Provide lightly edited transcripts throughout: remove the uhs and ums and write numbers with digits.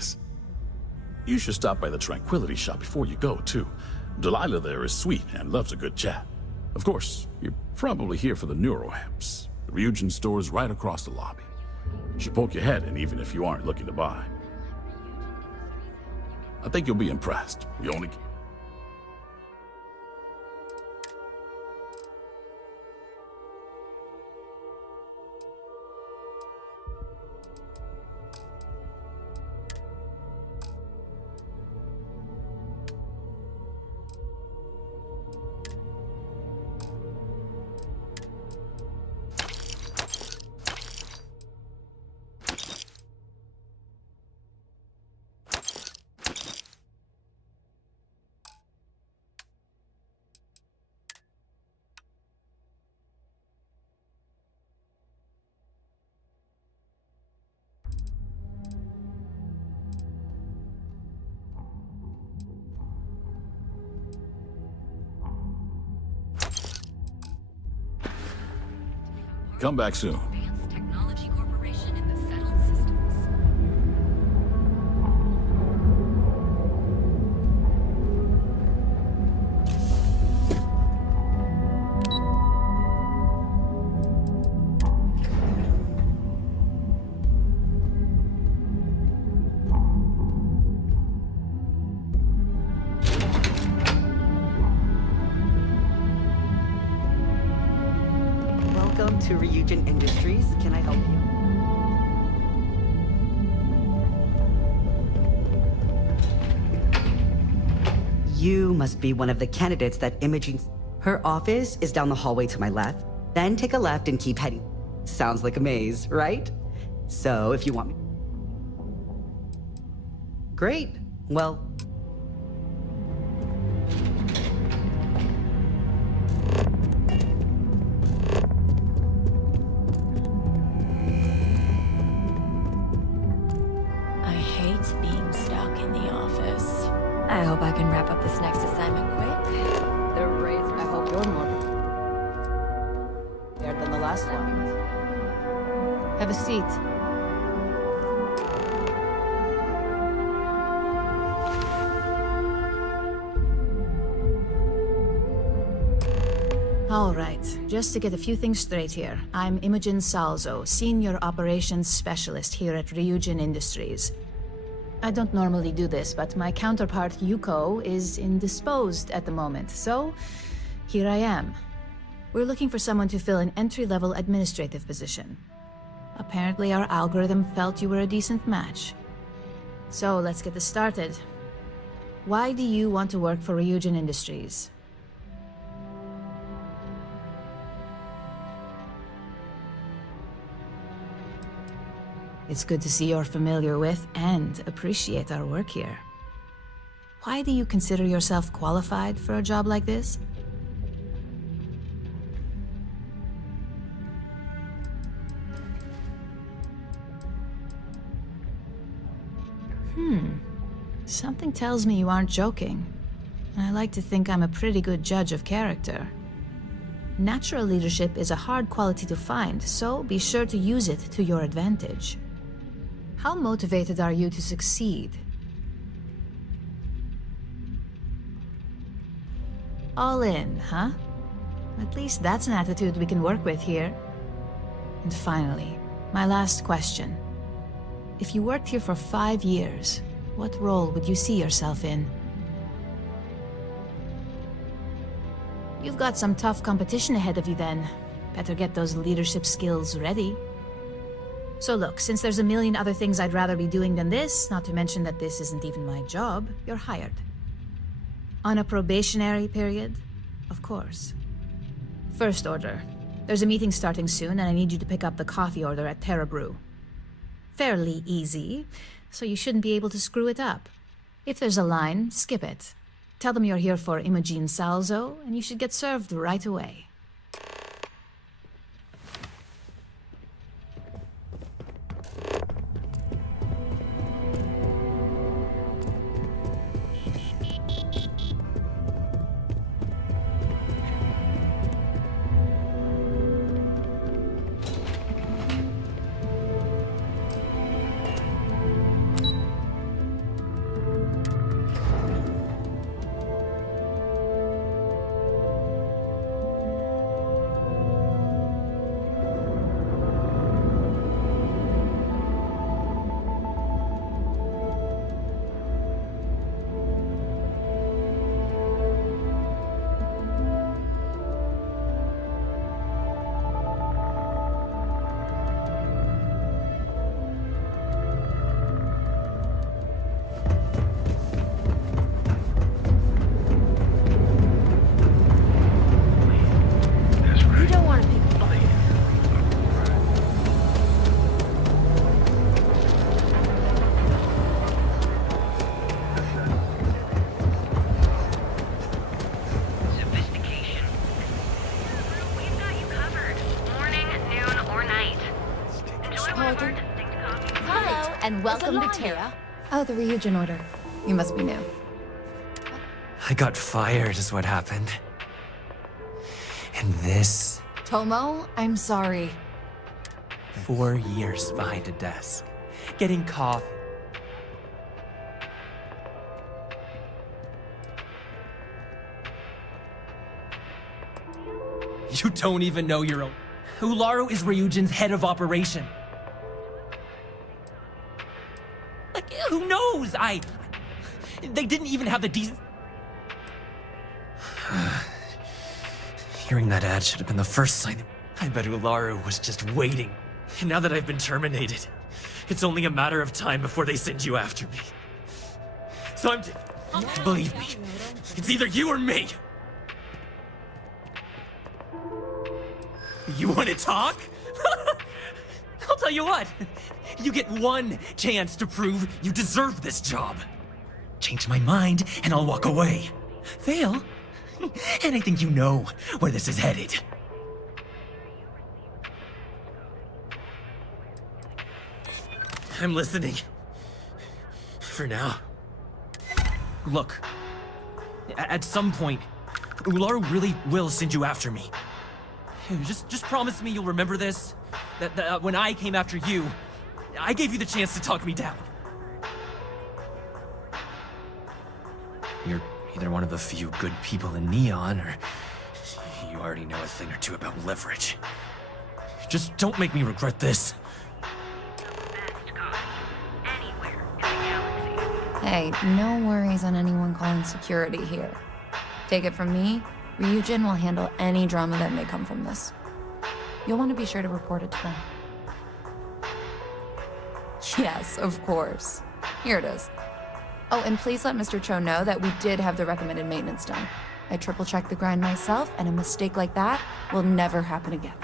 business. You should stop by the Tranquility Shop before you go, too. Delilah there is sweet and loves a good chat. Of course, you're probably here for the neuroamps. The Ryujin store is right across the lobby. You should poke your head in even if you aren't looking to buy. I think you'll be impressed. We only... Come back soon. Technology Corporation in the settled systems. Welcome to Ryujin Industries. Can I help you? You must be one of the candidates that Imogene... Her office is down the hallway to my left. Then take a left and keep heading. Sounds like a maze, right? So if you want me... Great. Well... I hope I can wrap up this next assignment quick. The razor. I hope you're more prepared than the last one. Have a seat. All right, just to get a few things straight here. I'm Imogen Salzo, Senior Operations Specialist here at Ryujin Industries. I don't normally do this, but my counterpart, Yuko, is indisposed at the moment, so here I am. We're looking for someone to fill an entry-level administrative position. Apparently our algorithm felt you were a decent match. So let's get this started. Why do you want to work for Ryujin Industries? It's good to see you're familiar with and appreciate our work here. Why do you consider yourself qualified for a job like this? Something tells me you aren't joking. I like to think I'm a pretty good judge of character. Natural leadership is a hard quality to find, so be sure to use it to your advantage. How motivated are you to succeed? All in, huh? At least that's an attitude we can work with here. And finally, my last question. If you worked here for 5 years, what role would you see yourself in? You've got some tough competition ahead of you then. Better get those leadership skills ready. So look, since there's a million other things I'd rather be doing than this, not to mention that this isn't even my job, you're hired. On a probationary period, of course. First order. There's a meeting starting soon, and I need you to pick up the coffee order at Terra Brew. Fairly easy, so you shouldn't be able to screw it up. If there's a line, skip it. Tell them you're here for Imogen Salzo, and you should get served right away. Welcome to Terra. Oh, the Ryujin order. You must be new. I got fired is what happened. And this, Tomo, I'm sorry. 4 years behind a desk, getting coffee. You don't even know your own. Ularu is Ryujin's head of operation. Like, who knows? They didn't even have the decent... Hearing that ad should have been the first sign. I bet Ularu was just waiting. And now that I've been terminated, it's only a matter of time before they send you after me. So believe me, it's either you or me. You want to talk? I'll tell you what. You get one chance to prove you deserve this job. Change my mind, and I'll walk away. Fail, and I think you know where this is headed. I'm listening. For now. Look, at some point, Ularu really will send you after me. Just promise me you'll remember this. That when I came after you, I gave you the chance to talk me down. You're either one of the few good people in Neon, or you already know a thing or two about leverage. Just don't make me regret this. Hey, no worries on anyone calling security here. Take it from me, Ryujin will handle any drama that may come from this. You'll want to be sure to report it to them. Yes, of course. Here it is. Oh, and please let Mr. Cho know that we did have the recommended maintenance done. I triple-checked the grind myself, and a mistake like that will never happen again.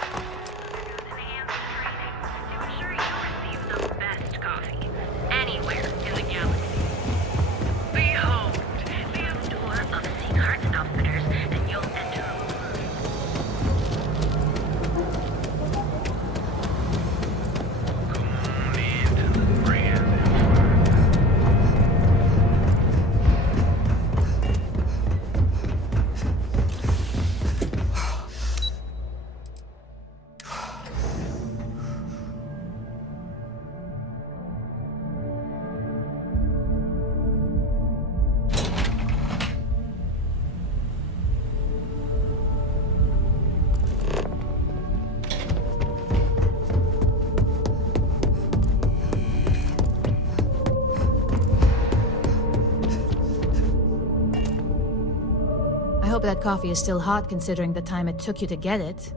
I hope that coffee is still hot considering the time it took you to get it.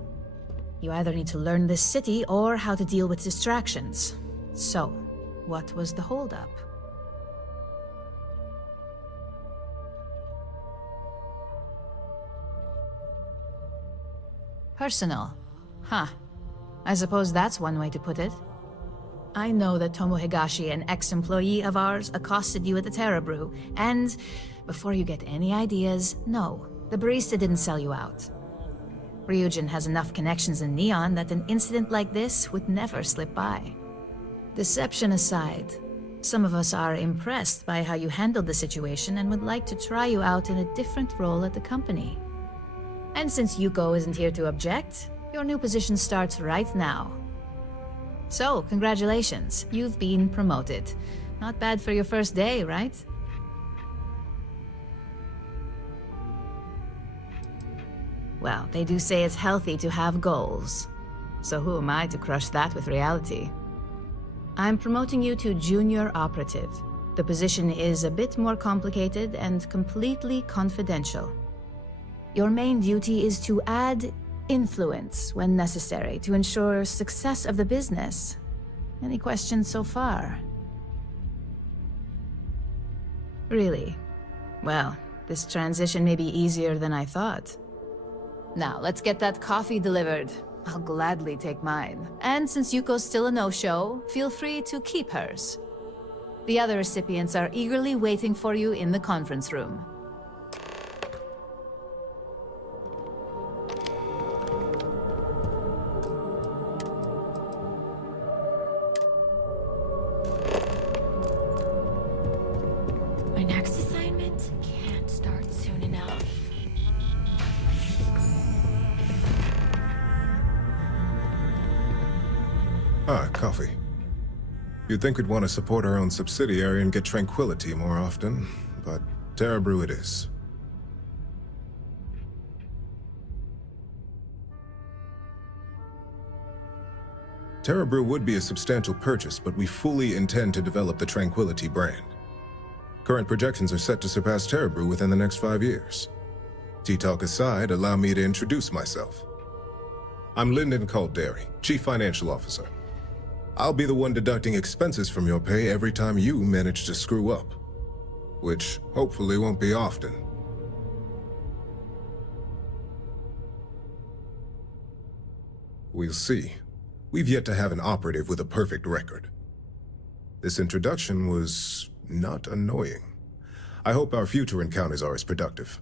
You either need to learn this city or how to deal with distractions. So, what was the holdup? Personal. Huh. I suppose that's one way to put it. I know that Tomo Higashi, an ex-employee of ours, accosted you at the Terra Brew, and before you get any ideas, no, the barista didn't sell you out. Ryujin has enough connections in Neon that an incident like this would never slip by. Deception aside, some of us are impressed by how you handled the situation and would like to try you out in a different role at the company. And since Yuko isn't here to object, your new position starts right now. So, congratulations, you've been promoted. Not bad for your first day, right? Well, they do say it's healthy to have goals. So who am I to crush that with reality? I'm promoting you to junior operative. The position is a bit more complicated and completely confidential. Your main duty is to add influence when necessary to ensure success of the business. Any questions so far? Really? Well, this transition may be easier than I thought. Now, let's get that coffee delivered. I'll gladly take mine. And since Yuko's still a no-show, feel free to keep hers. The other recipients are eagerly waiting for you in the conference room. next assignment can't start soon enough. Ah, coffee. You'd think we'd want to support our own subsidiary and get tranquility more often, but Terra Brew it is. Terra Brew would be a substantial purchase, but we fully intend to develop the Tranquility brand. Current projections are set to surpass Terra Brew within the next 5 years. Tea talk aside, allow me to introduce myself. I'm Lyndon Calderi, Chief Financial Officer. I'll be the one deducting expenses from your pay every time you manage to screw up. Which hopefully won't be often. We'll see. We've yet to have an operative with a perfect record. This introduction was not annoying. I hope our future encounters are as productive.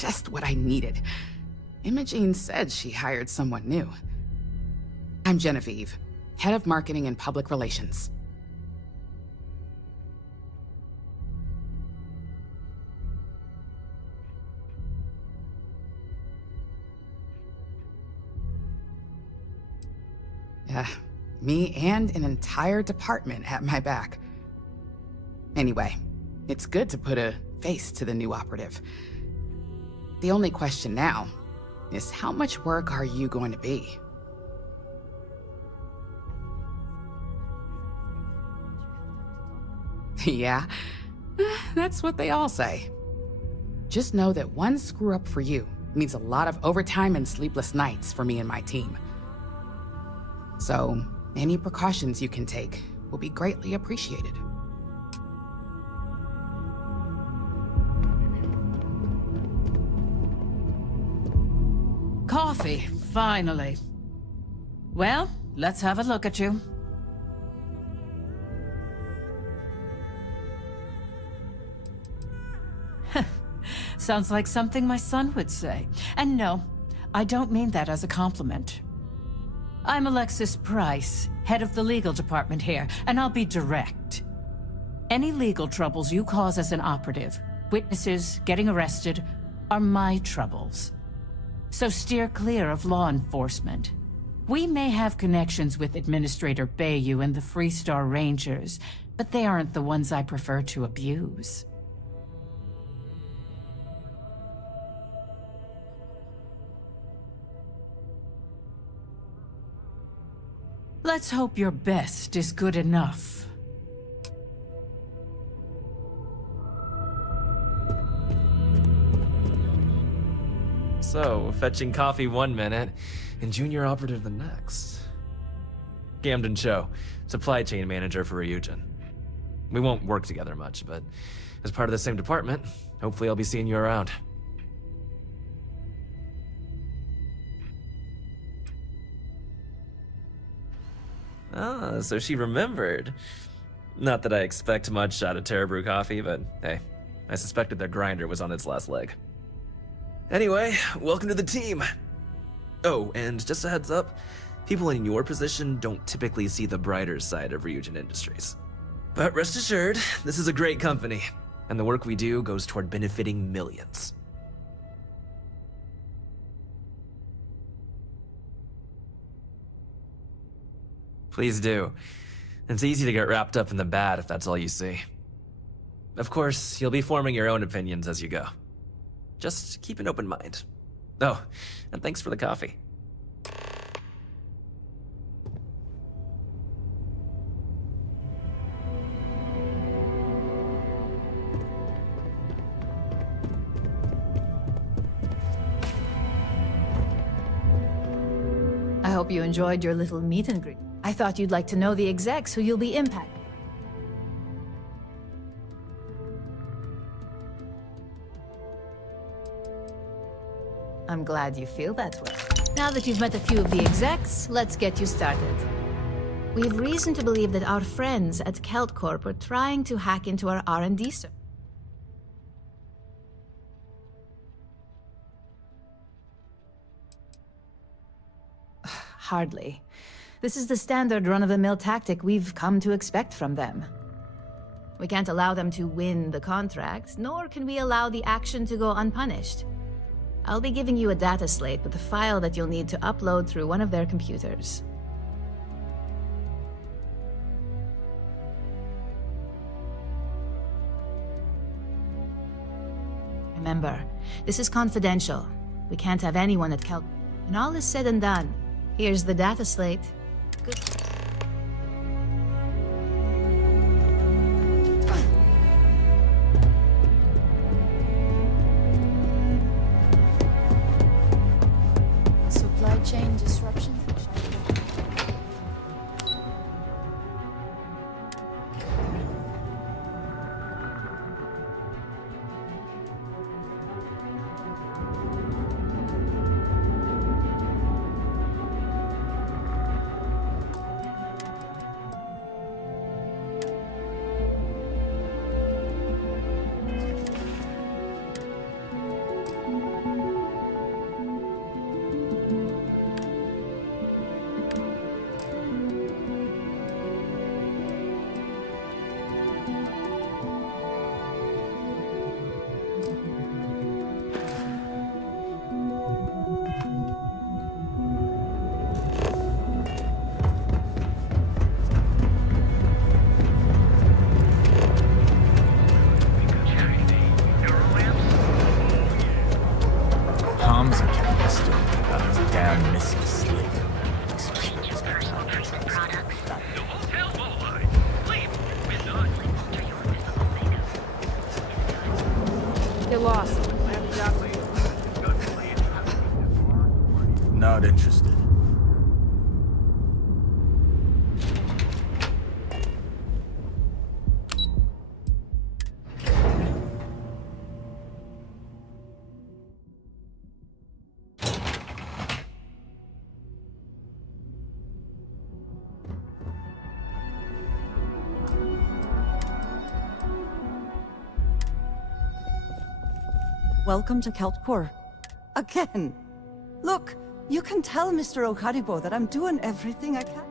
Just what I needed. Imogene said she hired someone new. I'm Genevieve, Head of Marketing and Public Relations. Me and an entire department at my back. Anyway, it's good to put a face to the new operative. The only question now is how much work are you going to be? Yeah, that's what they all say. Just know that one screw up for you means a lot of overtime and sleepless nights for me and my team. So, any precautions you can take will be greatly appreciated. Coffee, finally. Well, let's have a look at you. Sounds like something my son would say. And no, I don't mean that as a compliment. I'm Alexis Price, head of the legal department here, and I'll be direct. Any legal troubles you cause as an operative, witnesses, getting arrested, are my troubles. So steer clear of law enforcement. We may have connections with Administrator Bayou and the Freestar Rangers, but they aren't the ones I prefer to abuse. Let's hope your best is good enough. So, fetching coffee 1 minute, and junior operative the next. Gamden Cho, supply chain manager for Ryujin. We won't work together much, but as part of the same department, hopefully I'll be seeing you around. Ah, so she remembered. Not that I expect much out of Terra Brew coffee, but hey, I suspected their grinder was on its last leg. Anyway, welcome to the team. Oh, and just a heads up, people in your position don't typically see the brighter side of Ryujin Industries. But rest assured, this is a great company, and the work we do goes toward benefiting millions. Please do. It's easy to get wrapped up in the bad if that's all you see. Of course, you'll be forming your own opinions as you go. Just keep an open mind. Oh, and thanks for the coffee. I hope you enjoyed your little meet and greet. I thought you'd like to know the execs who you'll be impacting. I'm glad you feel that way. Now that you've met a few of the execs, let's get you started. We have reason to believe that our friends at KeltCorp are trying to hack into our R&D server. Hardly. This is the standard run-of-the-mill tactic we've come to expect from them. We can't allow them to win the contract, nor can we allow the action to go unpunished. I'll be giving you a data slate with a file that you'll need to upload through one of their computers. Remember, this is confidential. We can't have anyone at Kel. When all is said and done, here's the data slate. Good. Supply chain disruptions. Tom's a chemist. Got his damn missing slate. Get lost. I have a job for you. Not interested. Welcome to KeltCorp. Again. Look, you can tell Mr. Okaribo that I'm doing everything I can.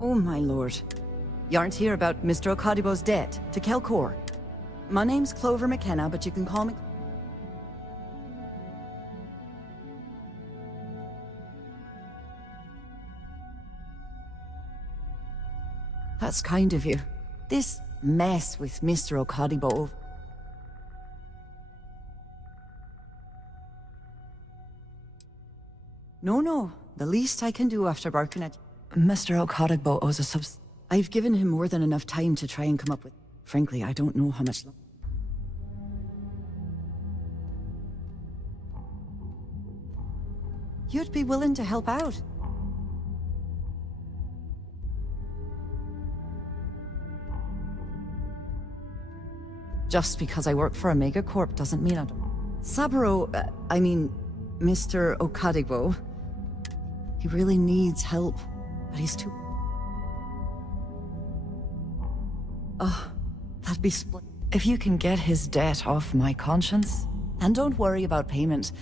Oh, my lord. You aren't here about Mr. Okaribo's debt to KeltCorp. My name's Clover McKenna, but you can call me... That's kind of you. This mess with Mr. Okaribo. No. The least I can do after barking at... Mr. Okaribo owes a I've given him more than enough time to try and come up with... Frankly, I don't know how much... You'd be willing to help out. Just because I work for a megacorp doesn't mean I don't... Saburo, Mr. Okaribo. He really needs help, but he's too... Oh, that'd be split. If you can get his debt off my conscience, and don't worry about payment.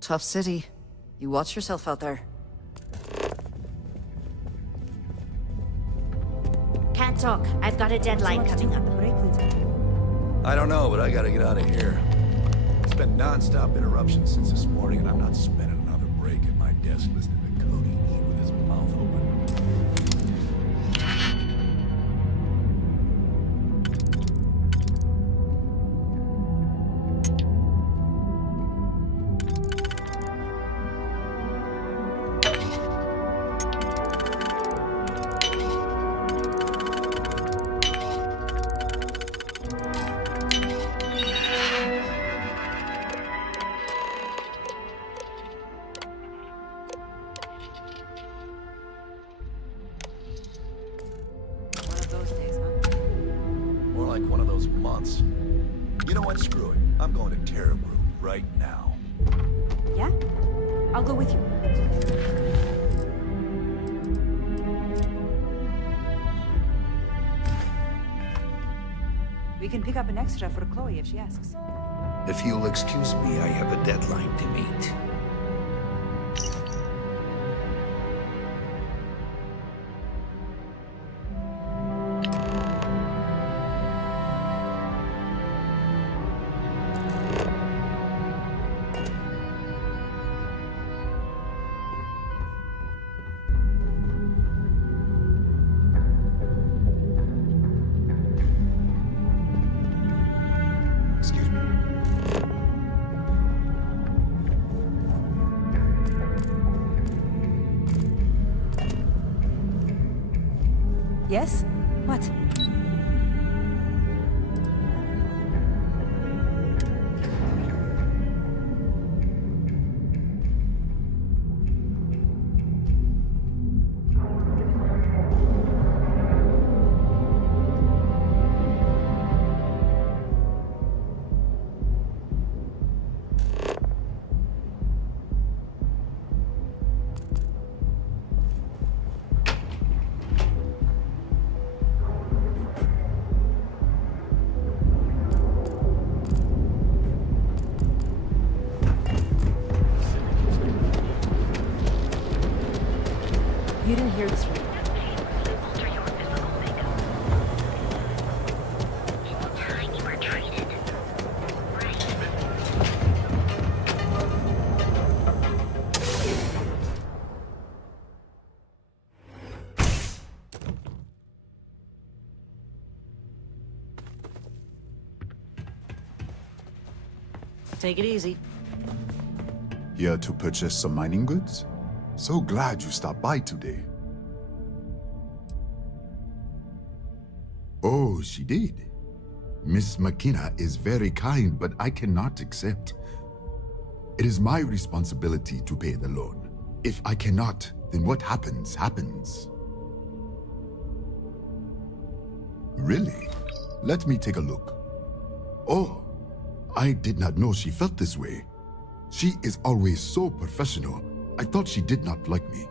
Tough city. You watch yourself out there. Can't talk. I've got a deadline coming up. I don't know, but I gotta get out of here. It's been non-stop interruptions since this morning, and I'm not spending another break at my desk listening to Cody eat with his mouth open. those months. You know what? Screw it. I'm going to Terra Brew right now. Yeah? I'll go with you. We can pick up an extra for Chloe if she asks. If you'll excuse me, I have a deadline to meet. Excuse me. Yes? What? You didn't hear this right? Take it easy. Here to purchase some mining goods? So glad you stopped by today. Oh, she did. Miss McKenna is very kind, but I cannot accept. It is my responsibility to pay the loan. If I cannot, then what happens, happens. Really? Let me take a look. Oh, I did not know she felt this way. She is always so professional. I thought she did not like me.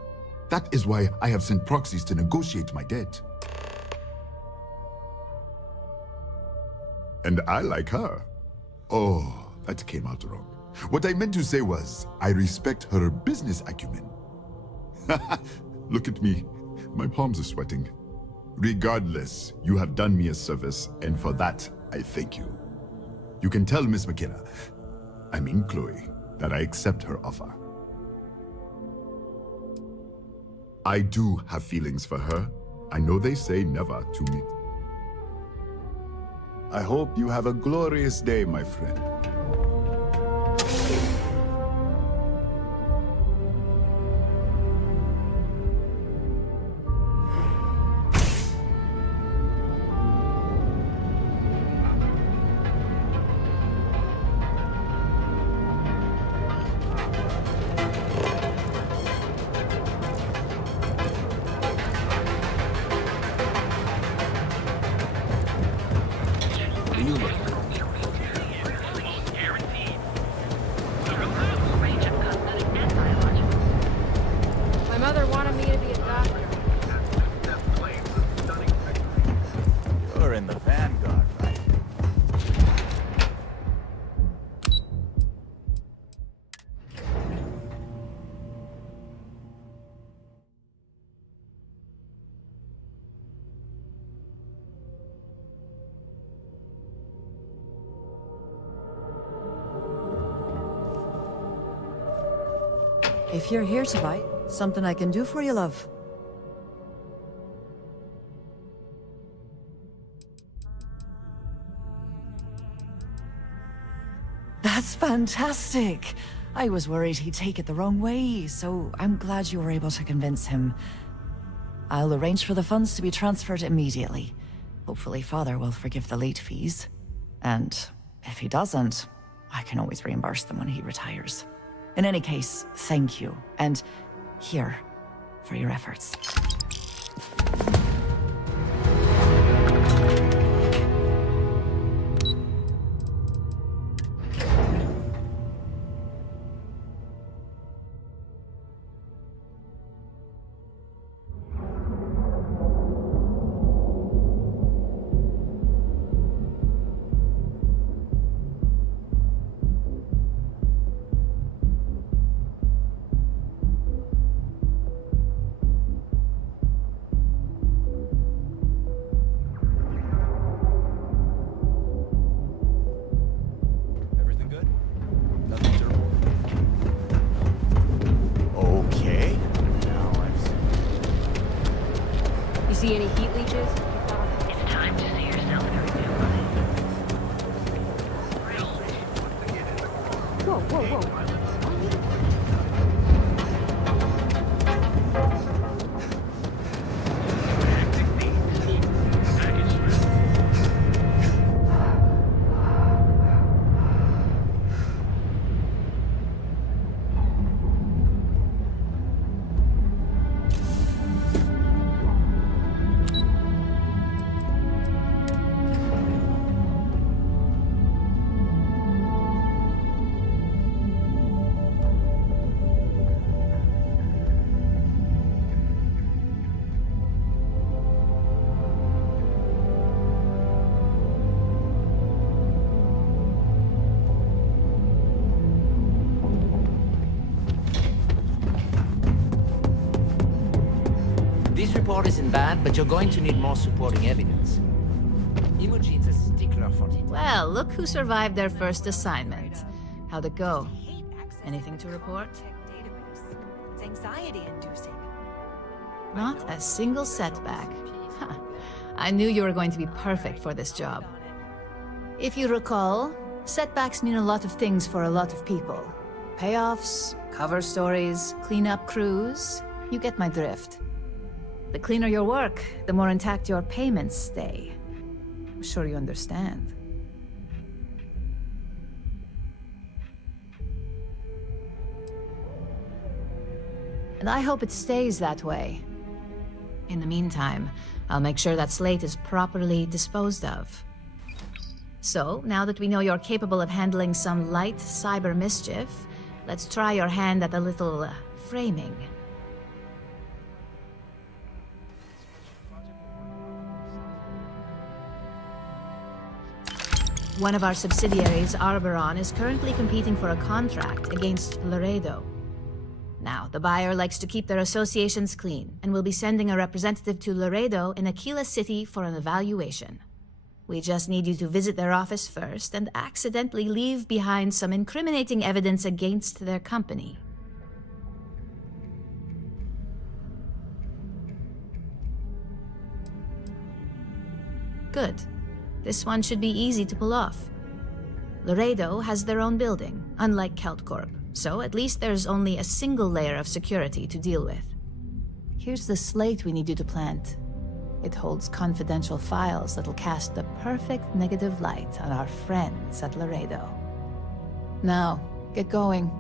That is why I have sent proxies to negotiate my debt. And I like her. Oh, that came out wrong. What I meant to say was, I respect her business acumen. Look at me. My palms are sweating. Regardless, you have done me a service, and for that, I thank you. You can tell Miss McKenna, I mean Chloe, that I accept her offer. I do have feelings for her. I know they say never to meet. I hope you have a glorious day, my friend. My mother wanted me to be a doctor. You're in the vanguard, right? If you're here to buy, something I can do for you, love. That's fantastic. I was worried he'd take it the wrong way, so I'm glad you were able to convince him. I'll arrange for the funds to be transferred immediately. Hopefully Father will forgive the late fees. And if he doesn't, I can always reimburse them when he retires. In any case, thank you, and here for your efforts. see any heat leeches? It's time to see yourself in a review light. Whoa, whoa, whoa. This report isn't bad, but you're going to need more supporting evidence. Imogene's a stickler for detail. Well, look who survived their first assignment. How'd it go? Anything to report? It's anxiety-inducing. Not a single setback. Huh. I knew you were going to be perfect for this job. If you recall, setbacks mean a lot of things for a lot of people. Payoffs, cover stories, cleanup crews. You get my drift. The cleaner your work, the more intact your payments stay. I'm sure you understand. And I hope it stays that way. In the meantime, I'll make sure that Slate is properly disposed of. So, now that we know you're capable of handling some light cyber mischief, let's try your hand at a little framing. One of our subsidiaries, Arboron, is currently competing for a contract against Laredo. Now, the buyer likes to keep their associations clean, and will be sending a representative to Laredo in Aquila City for an evaluation. We just need you to visit their office first and accidentally leave behind some incriminating evidence against their company. Good. This one should be easy to pull off. Laredo has their own building, unlike Keltcorp, so at least there's only a single layer of security to deal with. Here's the slate we need you to plant. It holds confidential files that'll cast the perfect negative light on our friends at Laredo. Now, get going.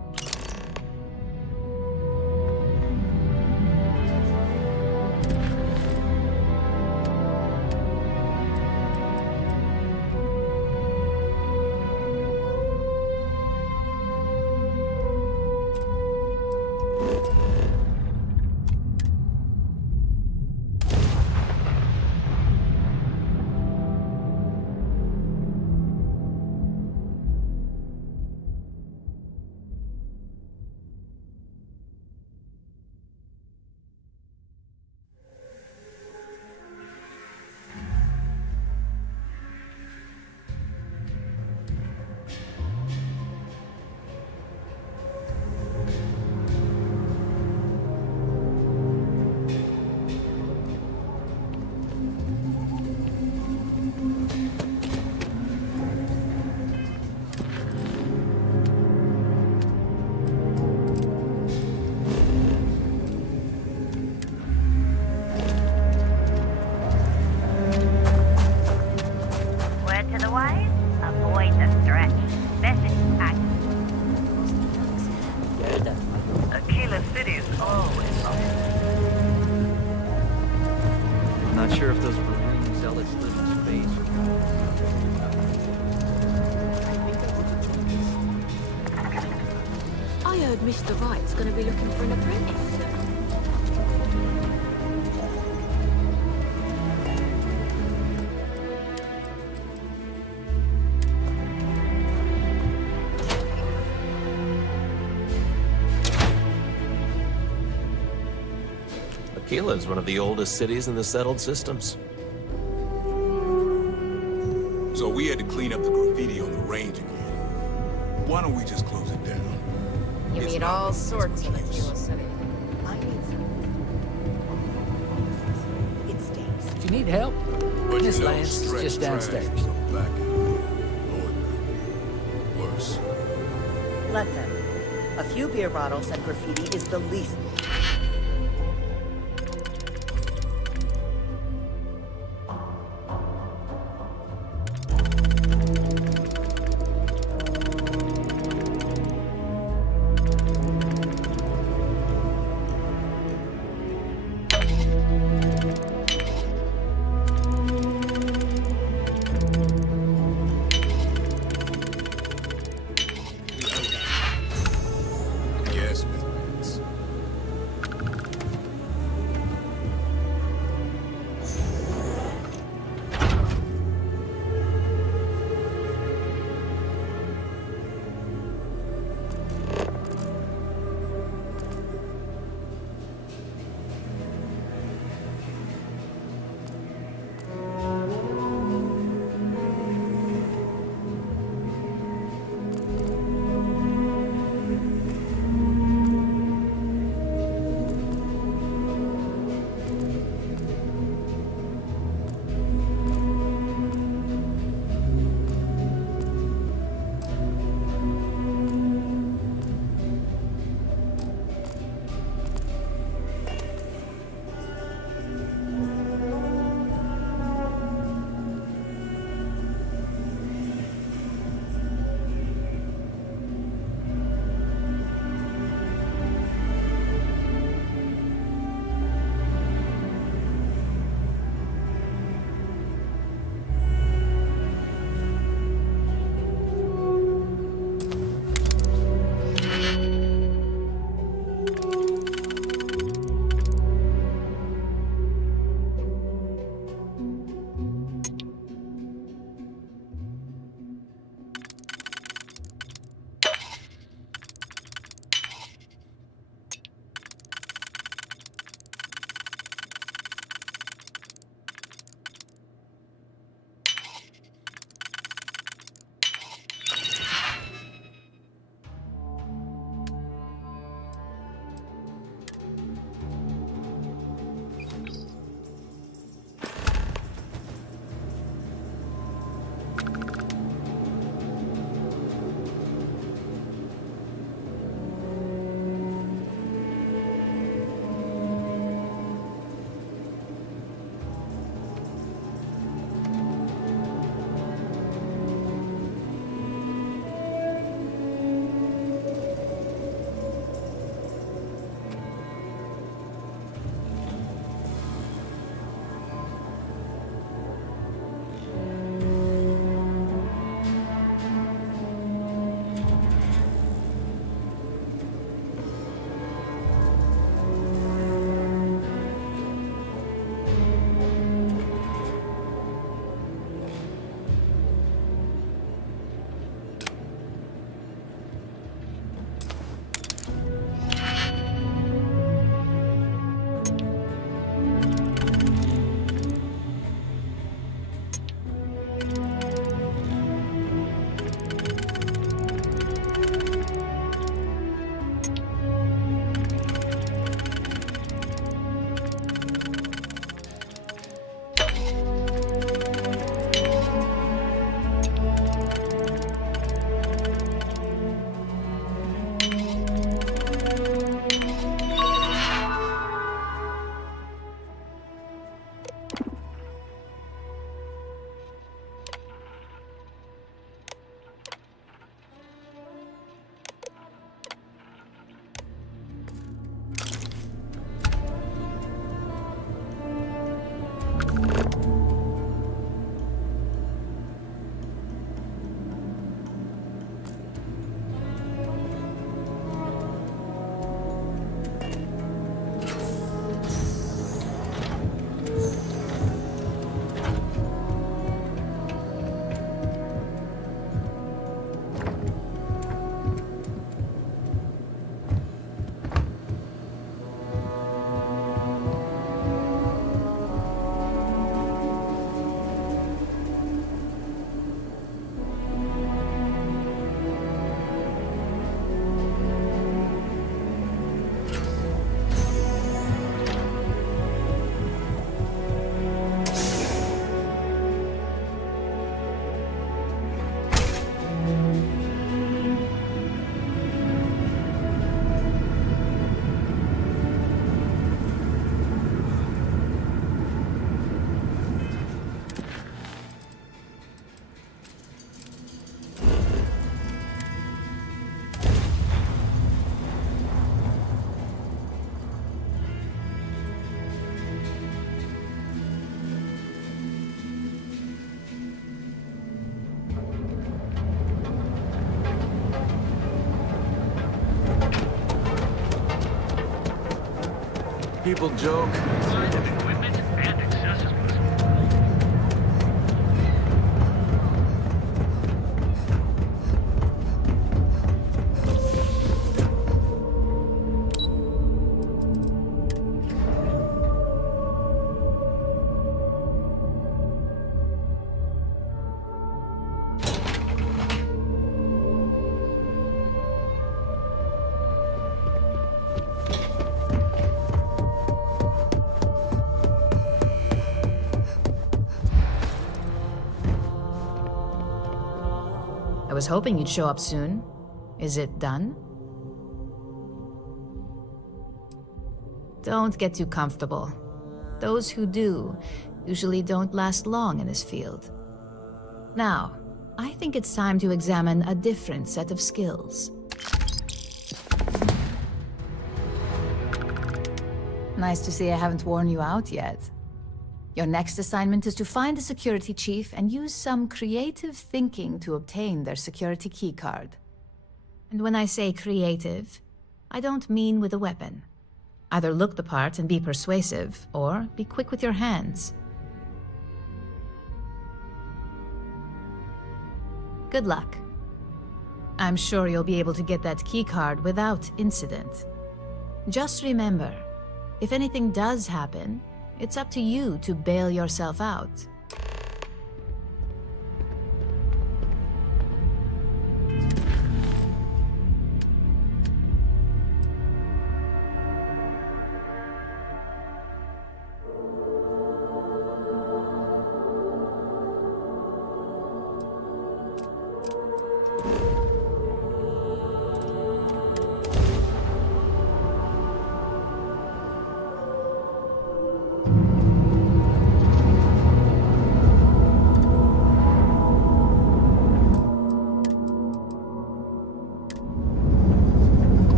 Not sure if those Marine zealots live in space or I heard Mr. Wright's gonna be looking for an apprentice. Aquila is one of the oldest cities in the settled systems. So we had to clean up the graffiti on the range again. Why don't we just close it down? You meet all sorts in Aquila City. It's dangerous. you need help, But Miss you know, Lance is stretch just trash downstairs. from back end. Lord, worse. Let them. A few beer bottles and graffiti is the least. Yes, Miss Lance. people joke. Equipment and accessories. I was hoping you'd show up soon. Is it done? Don't get too comfortable. Those who do usually don't last long in this field. Now, I think it's time to examine a different set of skills. Nice to see I haven't worn you out yet. Your next assignment is to find the security chief and use some creative thinking to obtain their security keycard. And when I say creative, I don't mean with a weapon. Either look the part and be persuasive, or be quick with your hands. Good luck. I'm sure you'll be able to get that keycard without incident. Just remember, if anything does happen, it's up to you to bail yourself out.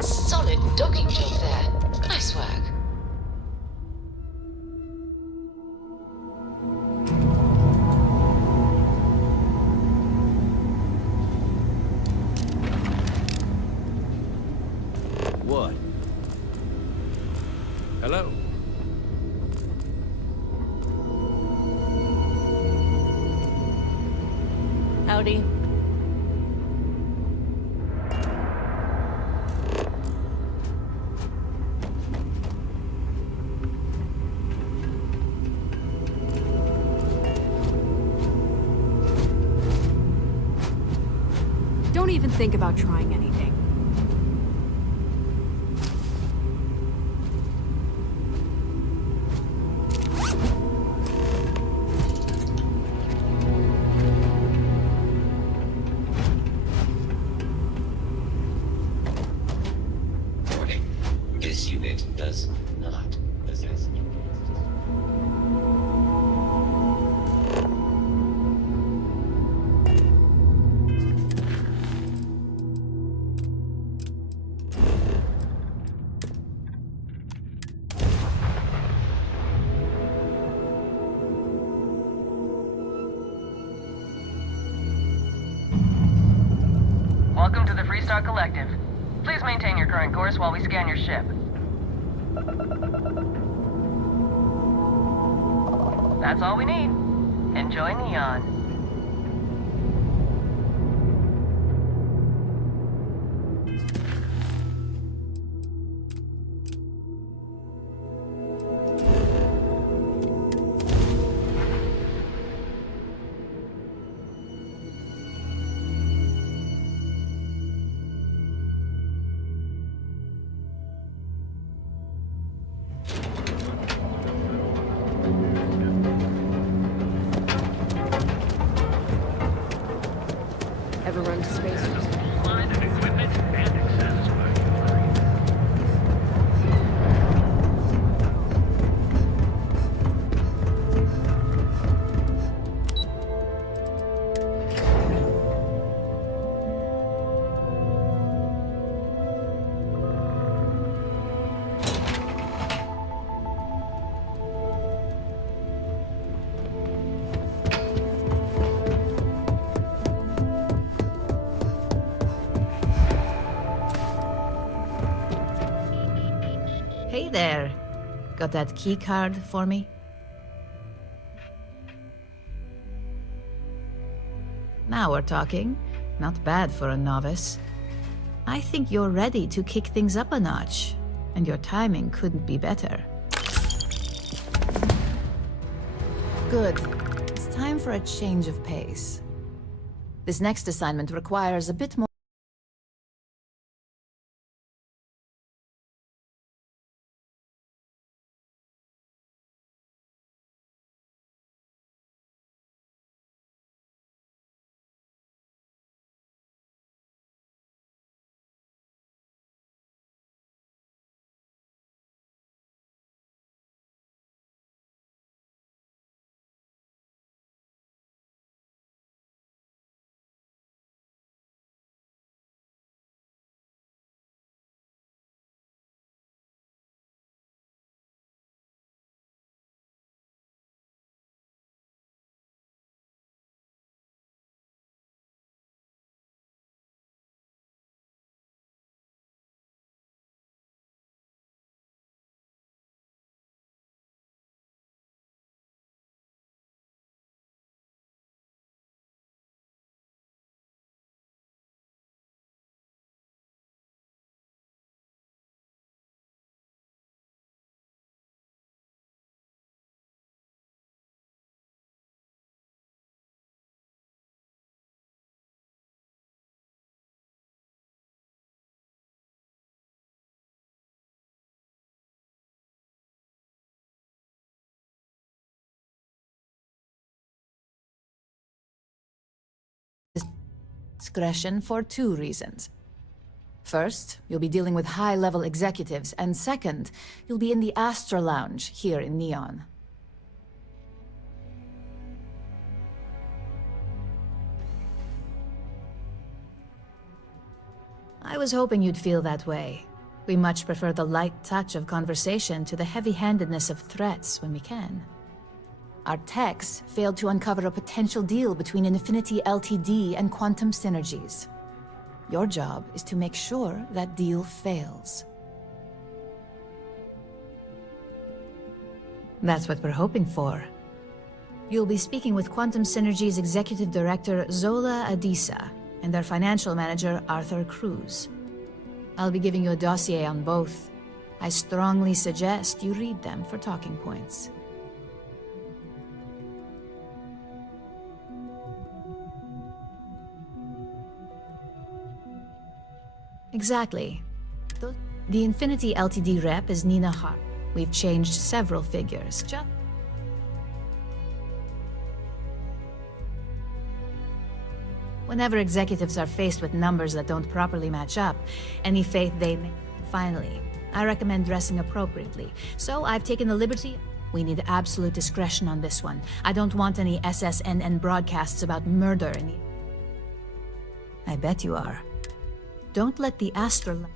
Solid docking job there. Nice work. What? Hello? Howdy. Don't even think about trying anything. Warning. This unit does not possess. Welcome to the Freestar Collective. Please maintain your current course while we scan your ship. That's all we need. Enjoy Neon. Ever run to space? Equipment and accessories. there. Got that key card for me? Now we're talking. Not bad for a novice. I think you're ready to kick things up a notch, and your timing couldn't be better. Good. It's time for a change of pace. This next assignment requires a bit more. Discretion for two reasons. First, you'll be dealing with high-level executives, and second, you'll be in the Astra Lounge here in Neon. I was hoping you'd feel that way. We much prefer the light touch of conversation to the heavy-handedness of threats when we can. Our techs failed to uncover a potential deal between Infinity Ltd. And Quantum Synergies. Your job is to make sure that deal fails. That's what we're hoping for. You'll be speaking with Quantum Synergy's Executive Director Zola Adisa and their Financial Manager Arthur Cruz. I'll be giving you a dossier on both. I strongly suggest you read them for talking points. Exactly. The Infinity Ltd. Rep is Nina Hart. We've changed several figures. Whenever executives are faced with numbers that don't properly match up, any faith they make. Finally, I recommend dressing appropriately. So I've taken the liberty. We need absolute discretion on this one. I don't want any SSNN broadcasts about murder in the... I bet you are. Don't let the Astra...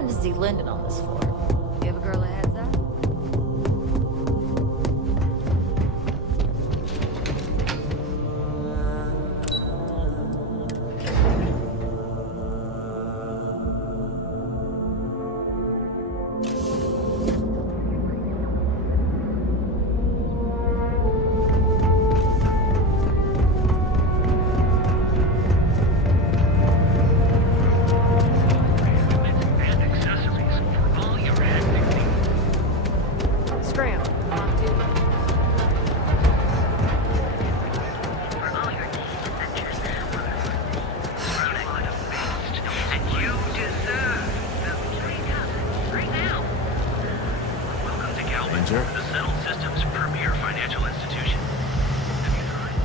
happened to see Lyndon on this floor? Give a girl a heads up? Scram. On duty. And you deserve the $3,000 right now. Welcome to Galvin, Ranger? the Settled Systems' premier financial institution. Have you tried?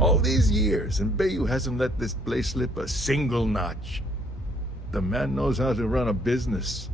All these years, and Bayou hasn't let this place slip a single notch. The man knows how to run a business.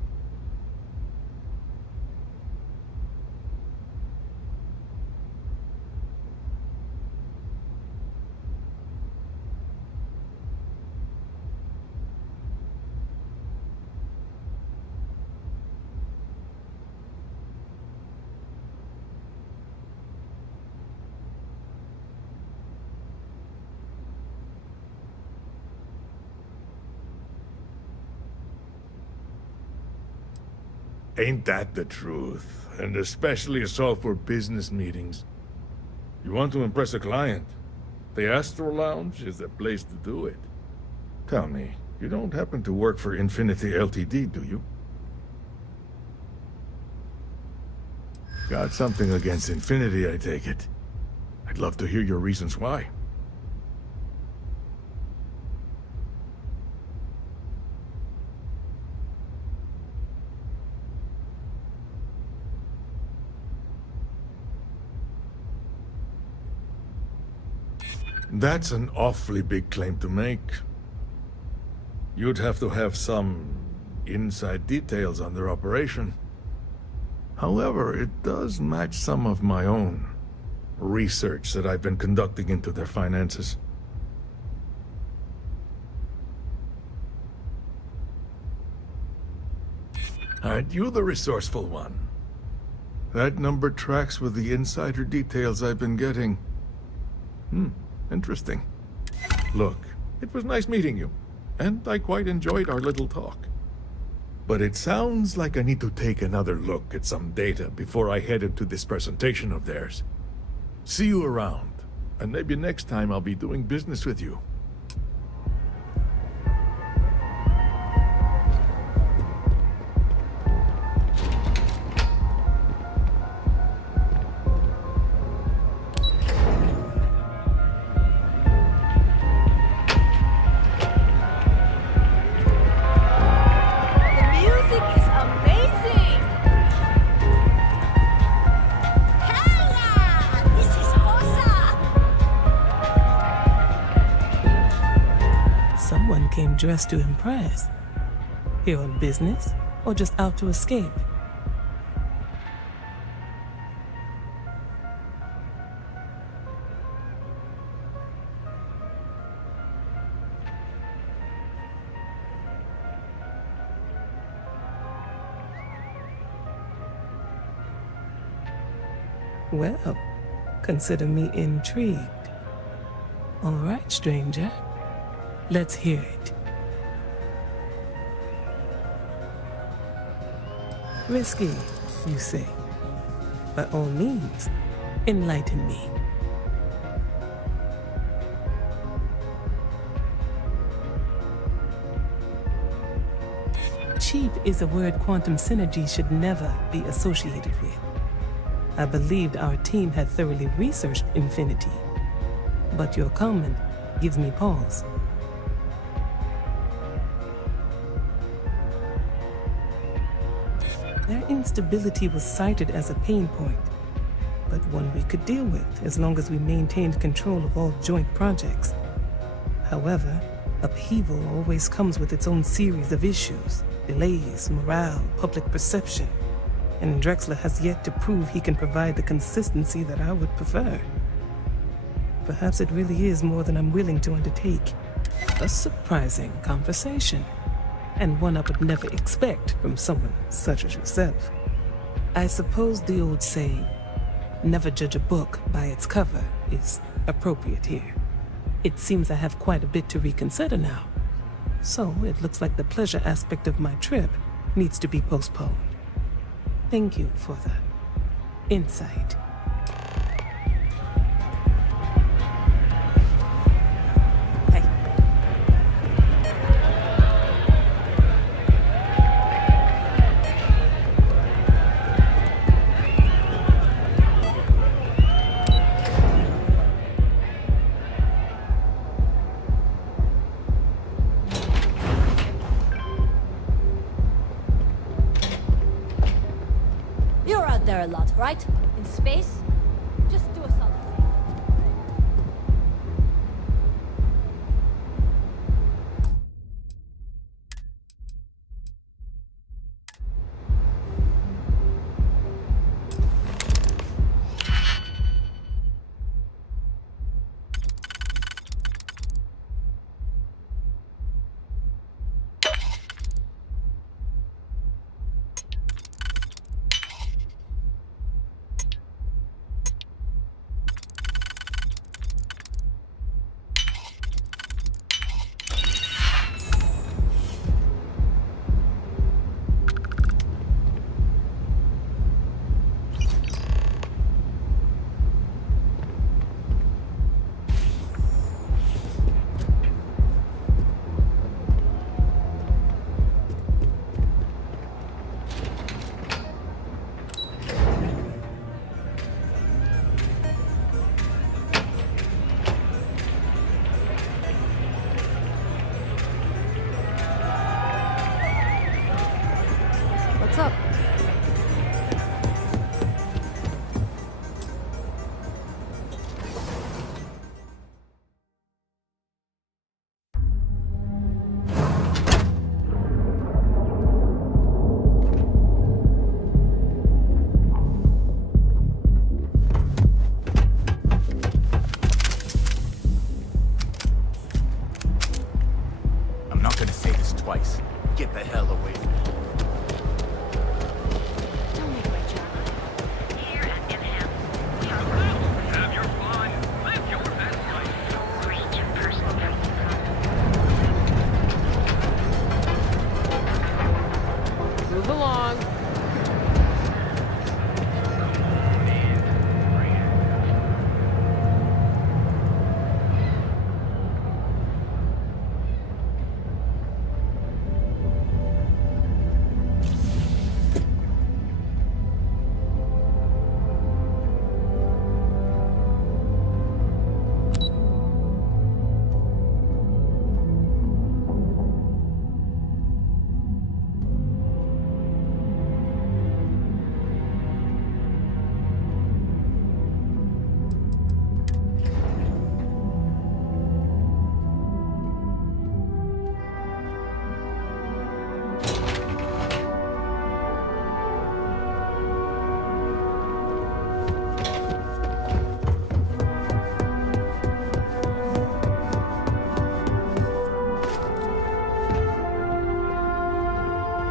Ain't that the truth? And especially so for business meetings. You want to impress a client? The Astro Lounge is the place to do it. Tell me, you don't happen to work for Infinity Ltd, do you? Got something against Infinity, I take it. I'd love to hear your reasons why. That's an awfully big claim to make. You'd have to have some inside details on their operation. However, it does match some of my own research that I've been conducting into their finances. Aren't you the resourceful one? That number tracks with the insider details I've been getting. Interesting. Look, it was nice meeting you, and I quite enjoyed our little talk. But it sounds like I need to take another look at some data before I head into this presentation of theirs. See you around, and maybe next time I'll be doing business with you. Someone came dressed to impress. Here on business, or just out to escape? Well, consider me intrigued. All right, stranger. Let's hear it. Risky, you say? By all means, enlighten me. Cheap is a word quantum synergy should never be associated with. I believed our team had thoroughly researched Infinity, but your comment gives me pause. Their instability was cited as a pain point, but one we could deal with as long as we maintained control of all joint projects. However, upheaval always comes with its own series of issues: delays, morale, public perception, and Drexler has yet to prove he can provide the consistency that I would prefer. Perhaps it really is more than I'm willing to undertake. A surprising conversation, and one I would never expect from someone such as yourself. I suppose the old saying, never judge a book by its cover, is appropriate here. It seems I have quite a bit to reconsider now. So it looks like the pleasure aspect of my trip needs to be postponed. Thank you for the insight. You're out there a lot, right? In space? Just do a solid. What's up? I'm not gonna say this twice. Get the hell away from me. Move along.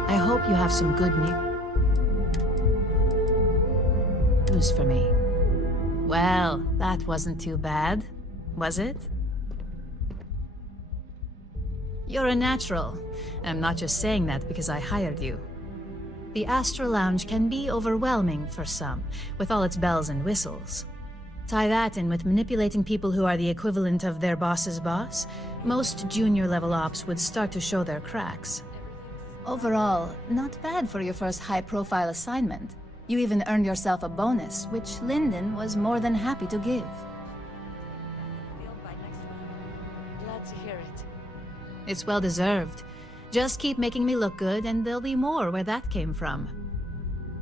I hope you have some good news for me. Well, that wasn't too bad, was it? You're a natural, and I'm not just saying that because I hired you. The Astra Lounge can be overwhelming for some, with all its bells and whistles. Tie that in with manipulating people who are the equivalent of their boss's boss, most junior-level ops would start to show their cracks. Overall, not bad for your first high-profile assignment. You even earned yourself a bonus, which Lyndon was more than happy to give. Glad to hear it. It's well-deserved. Just keep making me look good, and there'll be more where that came from.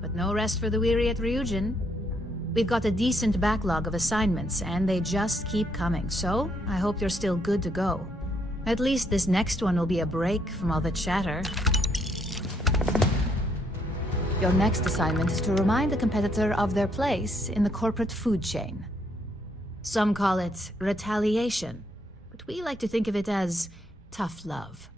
But no rest for the weary at Ryujin. We've got a decent backlog of assignments, and they just keep coming, so I hope you're still good to go. At least this next one will be a break from all the chatter. Your next assignment is to remind the competitor of their place in the corporate food chain. Some call it retaliation, but we like to think of it as tough love.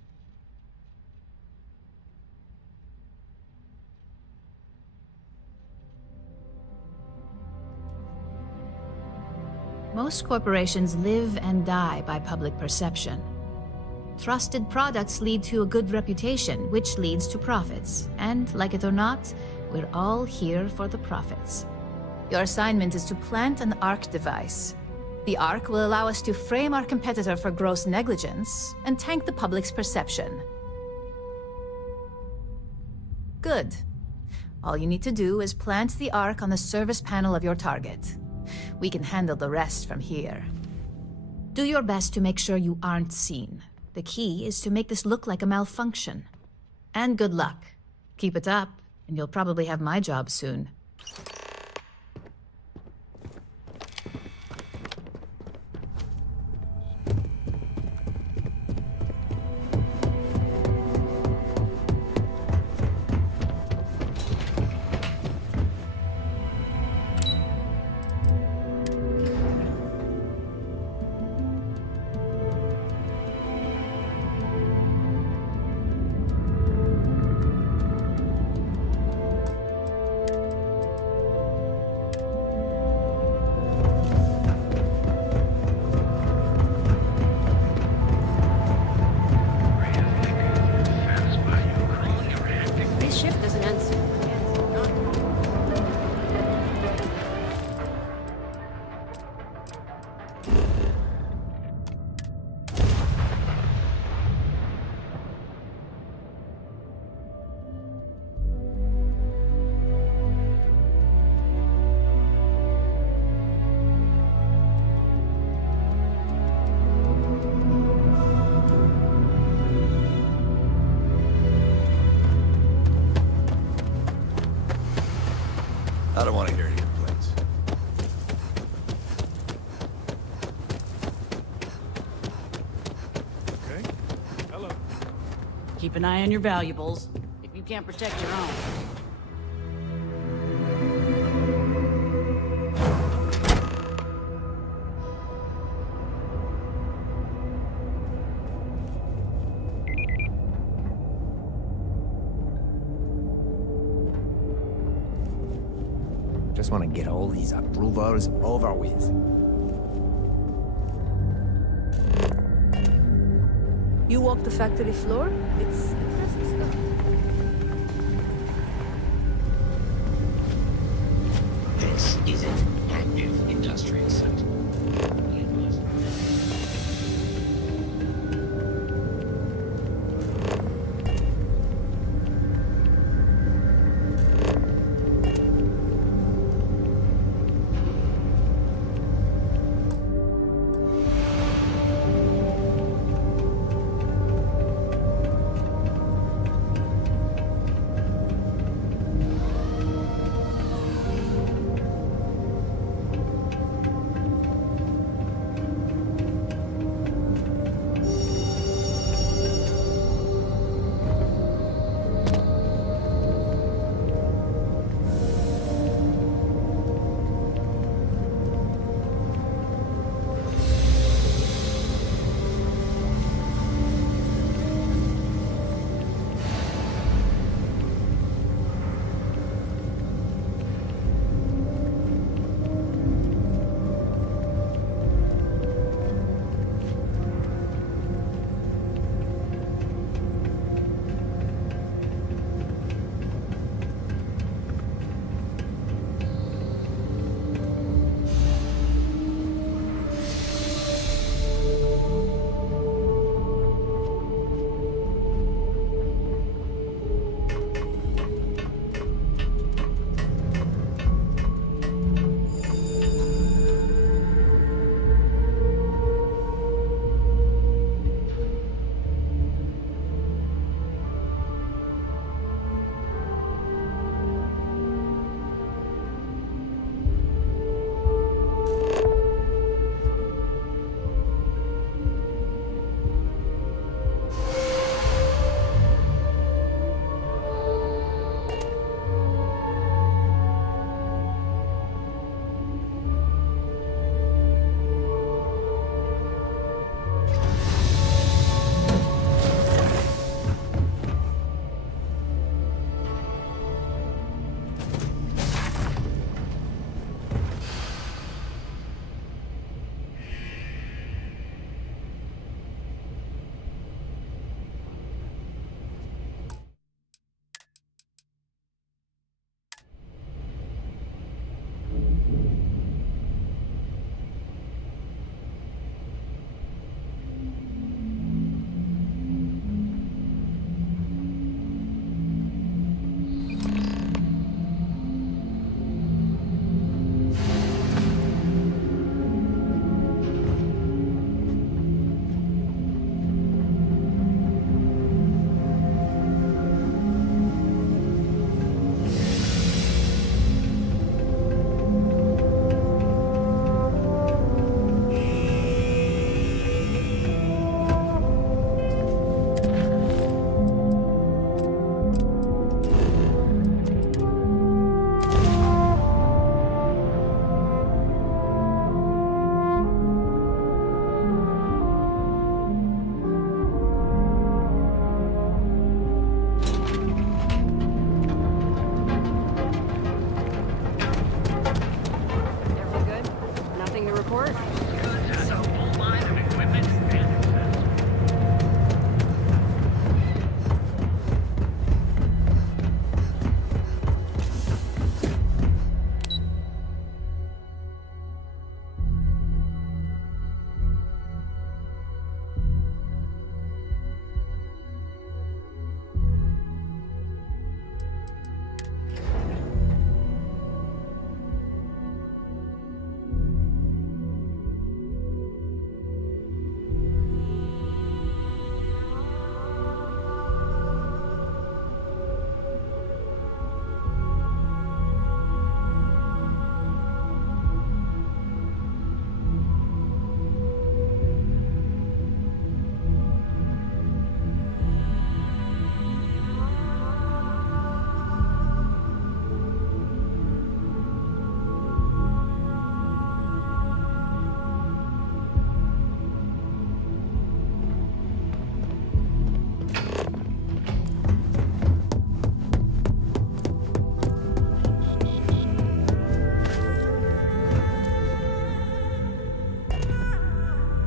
Most corporations live and die by public perception. Trusted products lead to a good reputation, which leads to profits. And, like it or not, we're all here for the profits. Your assignment is to plant an ARC device. The ARC will allow us to frame our competitor for gross negligence and tank the public's perception. Good. All you need to do is plant the ARC on the service panel of your target. We can handle the rest from here. Do your best to make sure you aren't seen. The key is to make this look like a malfunction. And good luck. Keep it up, and you'll probably have my job soon. I don't want to hear your complaints. Okay. Hello. Keep an eye on your valuables, if you can't protect your own. Just want to get all these approvals over with. You walk the factory floor? It's impressive stuff. This is an active industrial site.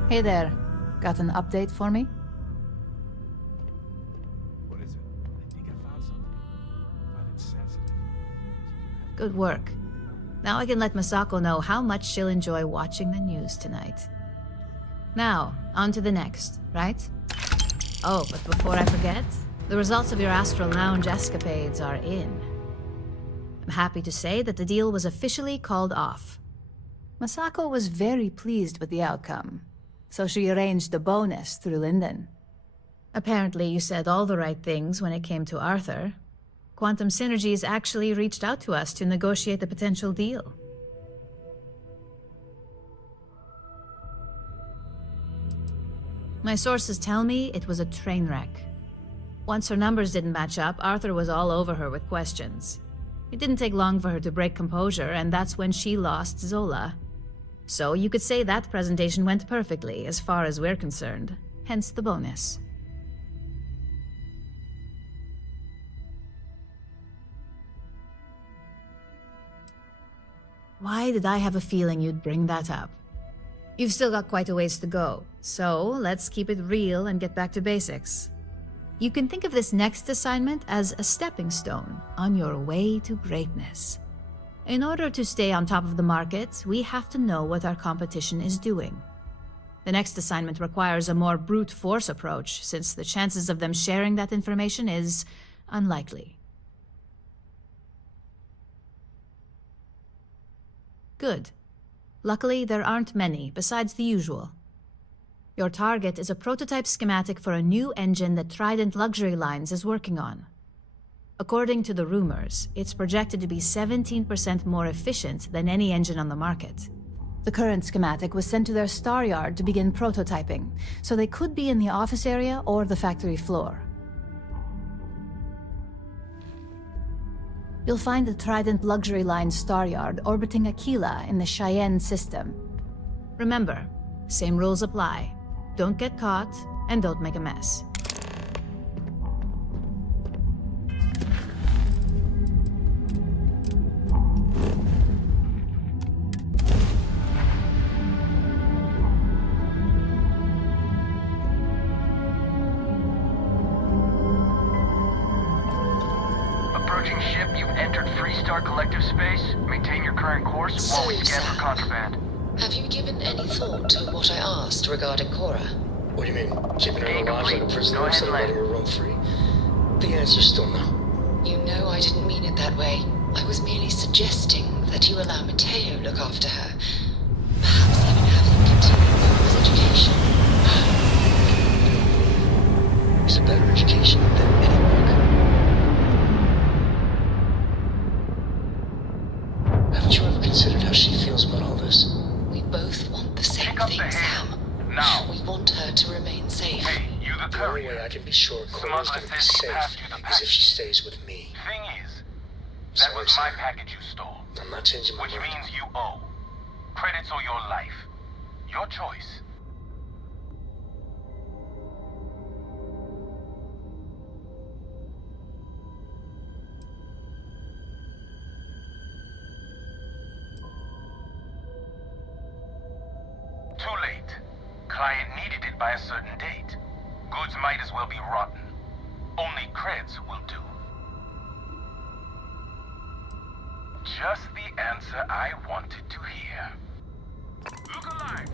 Hey there. Got an update for me? What is it? I think I found something. But it's sensitive. Good work. Now I can let Masako know how much she'll enjoy watching the news tonight. Now, on to the next, right? Oh, but before I forget, the results of your Astral Lounge escapades are in. I'm happy to say that the deal was officially called off. Masako was very pleased with the outcome, so she arranged a bonus through Linden. Apparently you said all the right things when it came to Arthur. Quantum Synergies actually reached out to us to negotiate the potential deal. My sources tell me it was a train wreck. Once her numbers didn't match up, Arthur was all over her with questions. It didn't take long for her to break composure, and that's when she lost Zola. So you could say that presentation went perfectly, as far as we're concerned. Hence the bonus. Why did I have a feeling you'd bring that up? You've still got quite a ways to go, so let's keep it real and get back to basics. You can think of this next assignment as a stepping stone on your way to greatness. In order to stay on top of the market, we have to know what our competition is doing. The next assignment requires a more brute force approach, since the chances of them sharing that information is unlikely. Good. Luckily, there aren't many, besides the usual. Your target is a prototype schematic for a new engine that Trident Luxury Lines is working on. According to the rumors, it's projected to be 17% more efficient than any engine on the market. The current schematic was sent to their star yard to begin prototyping, so they could be in the office area or the factory floor. You'll find the Trident Luxury Line star yard orbiting Aquila in the Cheyenne system. Remember, same rules apply. Don't get caught, and don't make a mess. Approaching ship, you've entered Freestar Collective space. Maintain your current course while we scan for contraband. Have you given any thought to what I asked regarding Cora? What do you mean? Keeping her alive like a prisoner instead of letting her roam free? The answer's still no. You know I didn't mean it that way. I was merely suggesting that you allow Mateo look after her. Perhaps even have him continue his education. It's a better education than any work. Haven't you ever considered how she feels about all this? We both want the same thing, Sam. Now. We want her to remain safe. Hey, you the The only way I can be sure Cora's gonna be safe is if she stays with me. Thing is, that was my package you stole. I'm not changing my Which mind. means you owe. Credits or your life. Your choice. Too late. Client needed it by a certain date. Goods might as well be rotten. Only creds will do. Just the answer I wanted to hear. Look alive!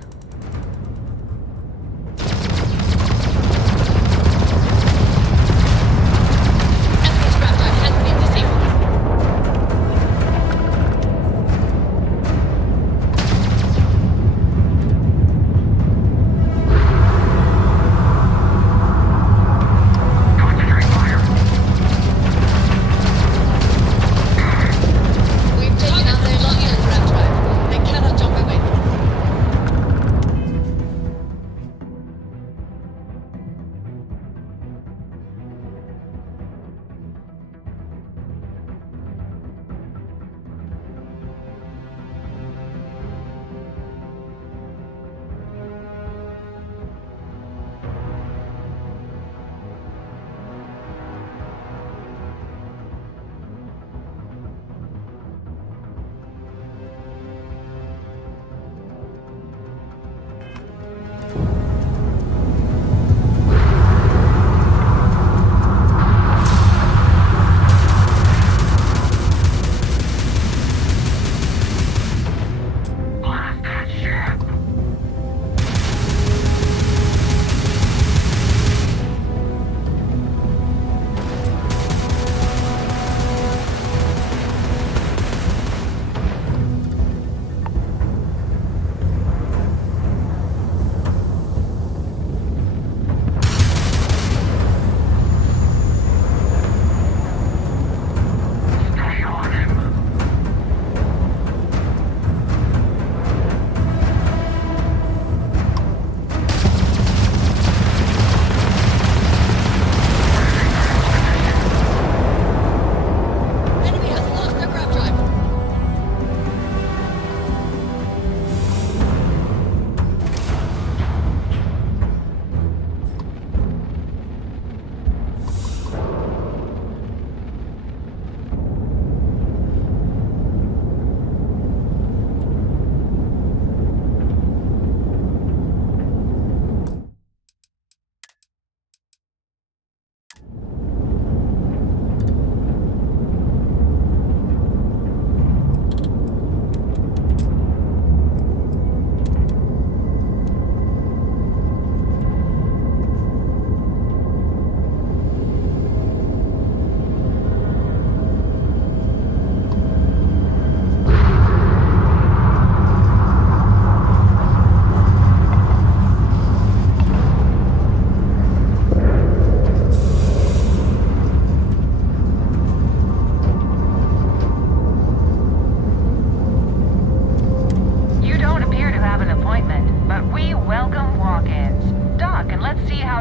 We've taken out their London grab drive. They cannot jump away.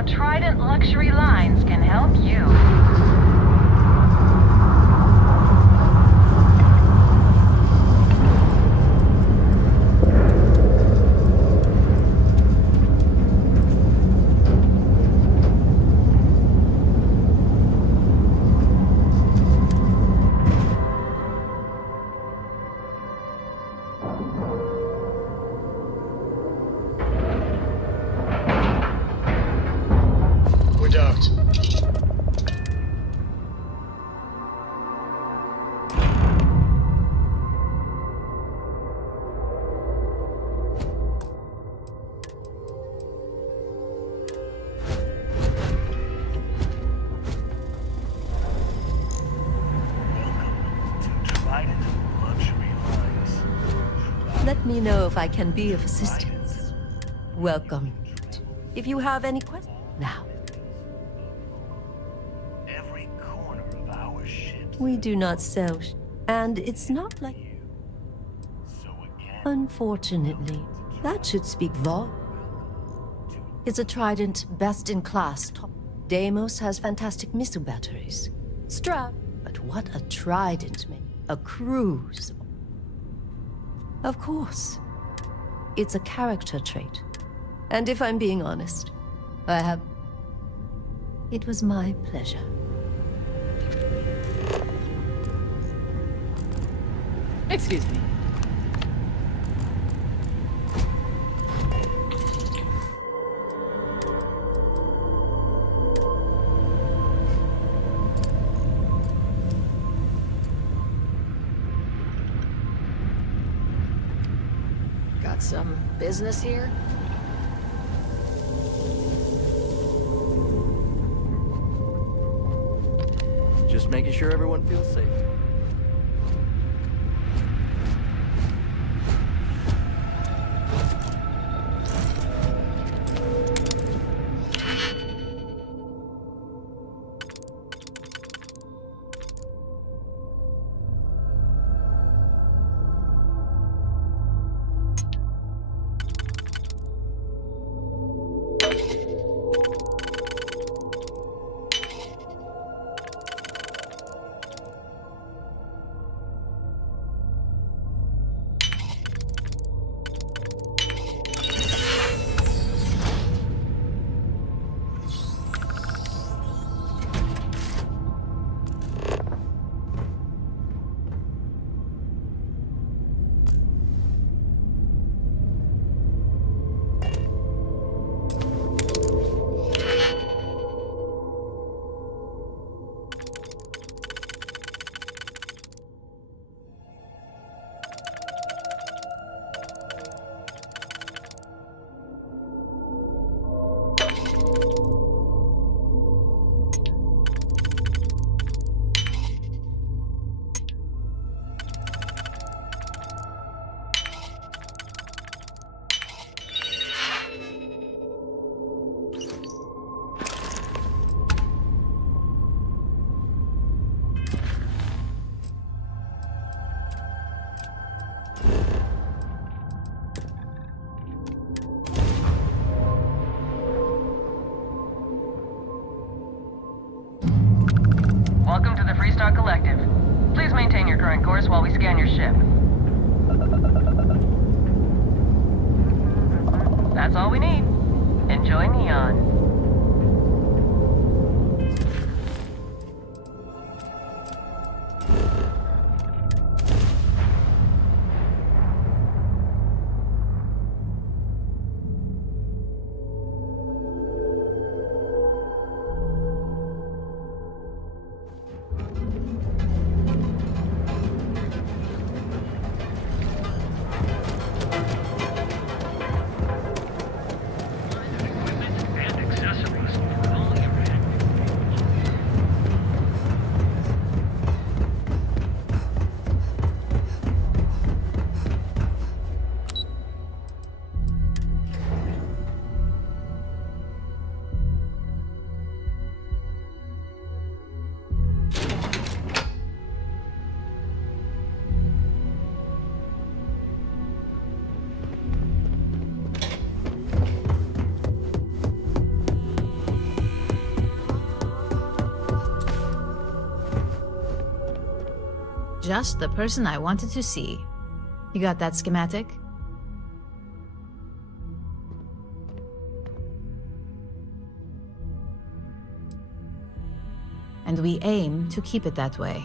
how Trident Luxury Lines can help you. We're docked. Let me know if I can be of assistance. Welcome. If you have any questions now. Every corner of our ship. We do not sell and it's not like... Unfortunately, that should speak volumes. It's a Trident best-in-class top. Deimos has fantastic missile batteries. Strap, but what a Trident makes. A cruise. Of course. It's a character trait. And if I'm being honest, I have... It was my pleasure. Excuse me. Got some business here? Just making sure everyone feels safe. Welcome to the Freestar Collective. Please maintain your current course while we scan your ship. That's all we need. Enjoy Neon. And just the person I wanted to see. You got that schematic? And we aim to keep it that way.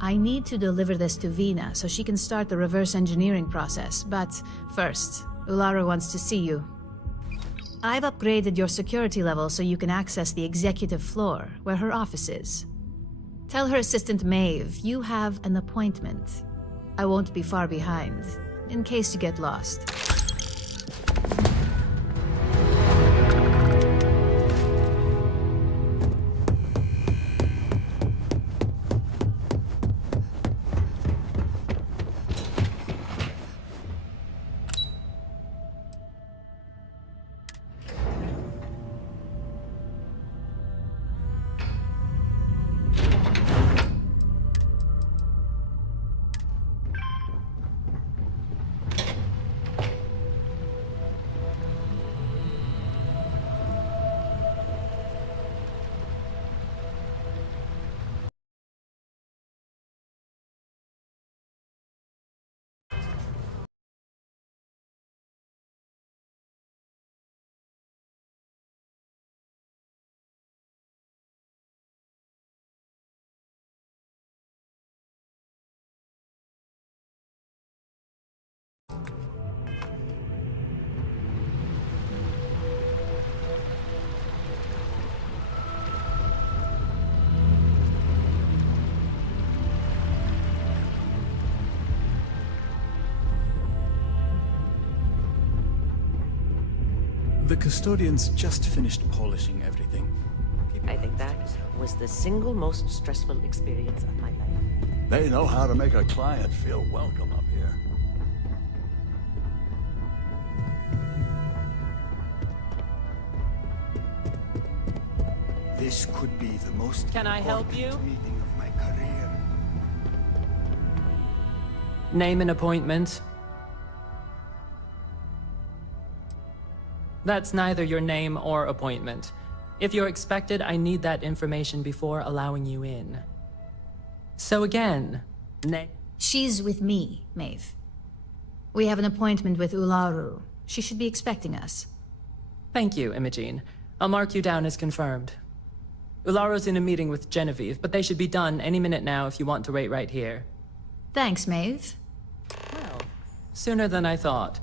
I need to deliver this to Vina so she can start the reverse engineering process, but first, Ularu wants to see you. I've upgraded your security level so you can access the executive floor, where her office is. Tell her assistant Maeve you have an appointment. I won't be far behind, in case you get lost. The custodians just finished polishing everything. I think that was the single most stressful experience of my life. They know how to make a client feel welcome up here. This could be the most Can I help you? meeting of my career. Name and appointment. That's neither your name or appointment. If you're expected, I need that information before allowing you in. So again, She's with me, Maeve. We have an appointment with Ularu. She should be expecting us. Thank you, Imogene. I'll mark you down as confirmed. Ularu's in a meeting with Genevieve, but they should be done any minute now if you want to wait right here. Thanks, Maeve. Well, sooner than I thought.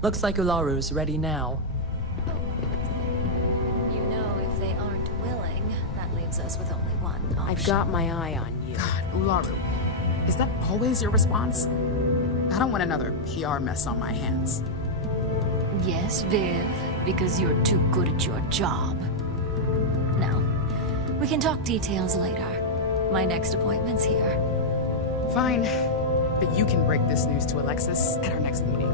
Looks like Ularu's ready now. You know, if they aren't willing, that leaves us with only one option. I've got my eye on you. God, Ularu, is that always your response? I don't want another PR mess on my hands. Yes, Viv, because you're too good at your job. Now, we can talk details later. My next appointment's here. Fine, but you can break this news to Alexis at our next meeting.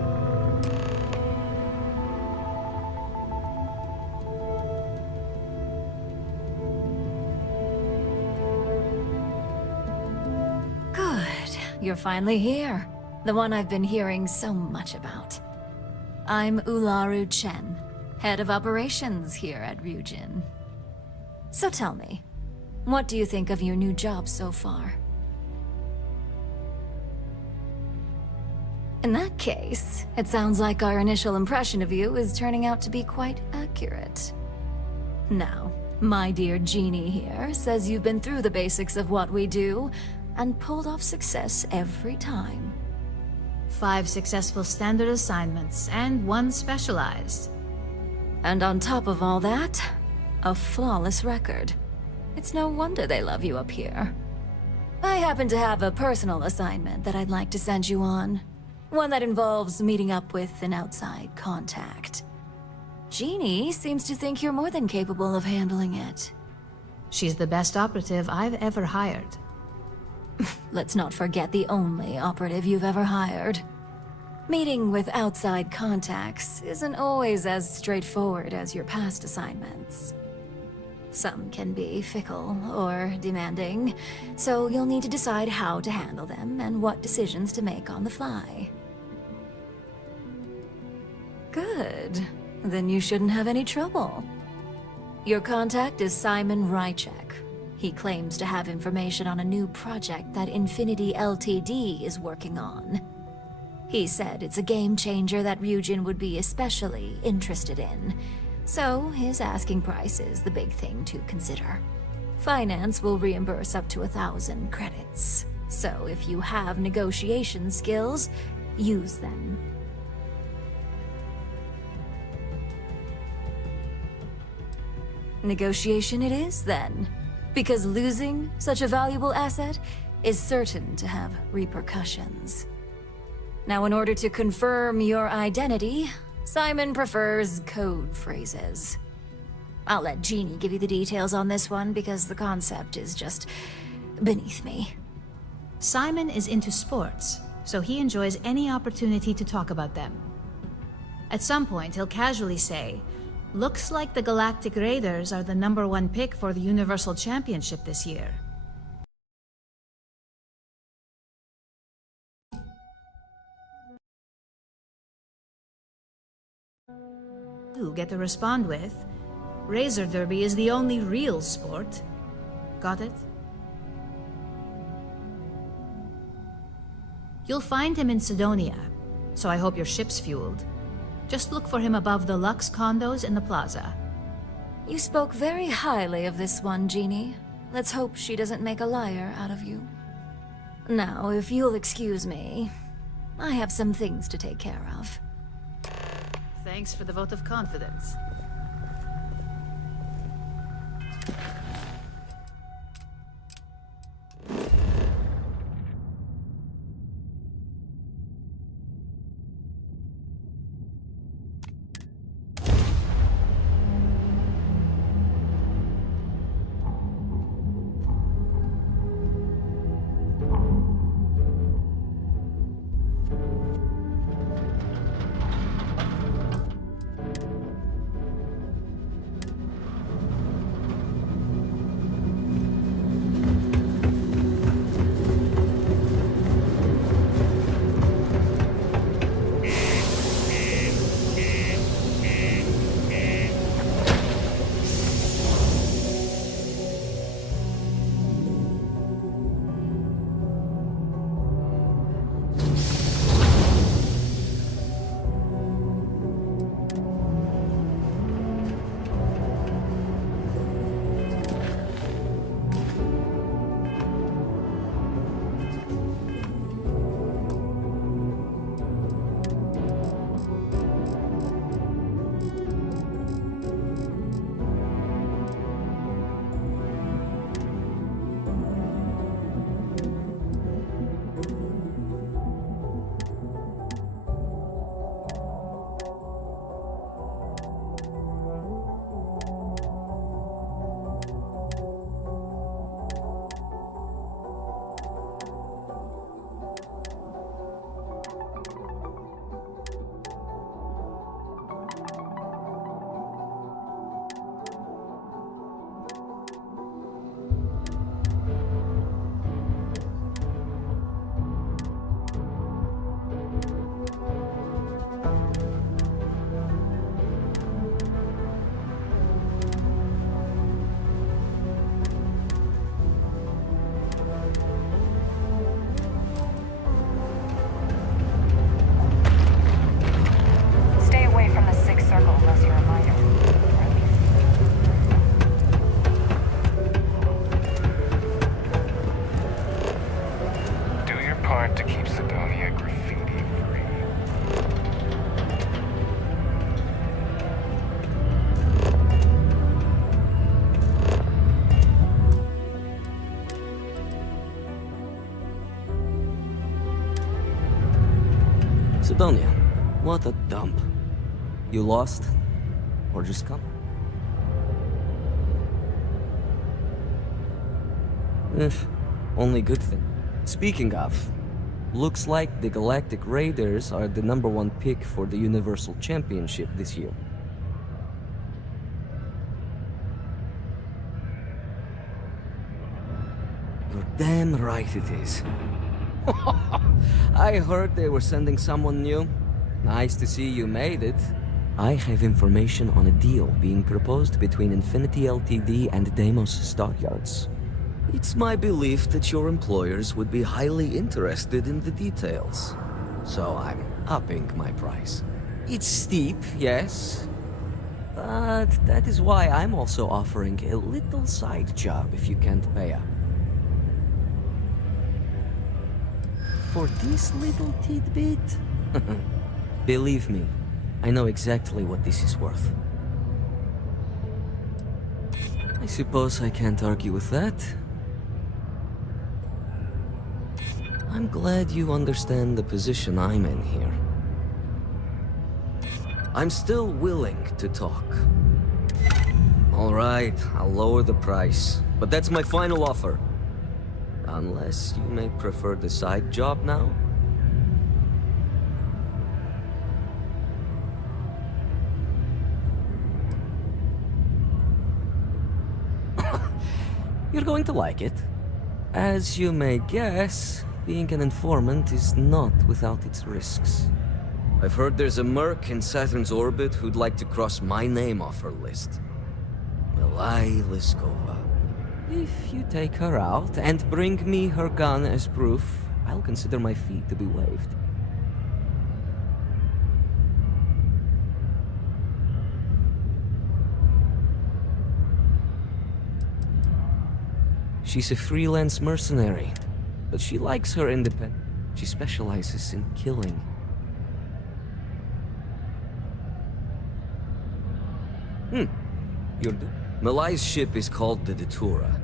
Good. You're finally here. The one I've been hearing so much about. I'm Ularu Chen, head of operations here at Ryujin. So tell me, what do you think of your new job so far? In that case, it sounds like our initial impression of you is turning out to be quite accurate. Now, my dear Jeannie here says you've been through the basics of what we do and pulled off success every time. 5 successful standard assignments and 1 specialized. And on top of all that, a flawless record. It's no wonder they love you up here. I happen to have a personal assignment that I'd like to send you on. One that involves meeting up with an outside contact. Jeannie seems to think you're more than capable of handling it. She's the best operative I've ever hired. Let's not forget the only operative you've ever hired. Meeting with outside contacts isn't always as straightforward as your past assignments. Some can be fickle or demanding, so you'll need to decide how to handle them and what decisions to make on the fly. Good. Then you shouldn't have any trouble. Your contact is Simon Rychek. He claims to have information on a new project that Infinity Ltd is working on. He said it's a game changer that Ryujin would be especially interested in. So his asking price is the big thing to consider. Finance will reimburse up to 1,000 credits. So if you have negotiation skills, use them. Negotiation it is, then. Because losing such a valuable asset is certain to have repercussions. Now, in order to confirm your identity, Simon prefers code phrases. I'll let Jeannie give you the details on this one because the concept is just beneath me. Simon is into sports, so he enjoys any opportunity to talk about them. At some point, he'll casually say, "Looks like the Galactic Raiders are the #1 pick for the Universal Championship this year." You get to respond with, "Razor Derby is the only real sport." Got it? You'll find him in Sidonia, so I hope your ship's fueled. Just look for him above the Lux condos in the plaza. You spoke very highly of this one, Jeannie. Let's hope she doesn't make a liar out of you. Now, if you'll excuse me, I have some things to take care of. Thanks for the vote of confidence. To keep Sidonia graffiti free. Sidonia, what a dump. You lost? Or just come? Only good thing. Speaking of, looks like the Galactic Raiders are the #1 pick for the Universal Championship this year. You're damn right it is. I heard they were sending someone new. Nice to see you made it. I have information on a deal being proposed between Infinity Ltd and Deimos Stockyards. It's my belief that your employers would be highly interested in the details. So I'm upping my price. It's steep, yes. But that is why I'm also offering a little side job if you can't pay up. For this little tidbit? Believe me, I know exactly what this is worth. I suppose I can't argue with that. I'm glad you understand the position I'm in here. I'm still willing to talk. All right, I'll lower the price, but that's my final offer. Unless you may prefer the side job now? You're going to like it. As you may guess, being an informant is not without its risks. I've heard there's a merc in Saturn's orbit who'd like to cross my name off her list. Milai Liskova. If you take her out and bring me her gun as proof, I'll consider my fee to be waived. She's a freelance mercenary, but she likes her independence. She specializes in killing. Malai's ship is called the Datura,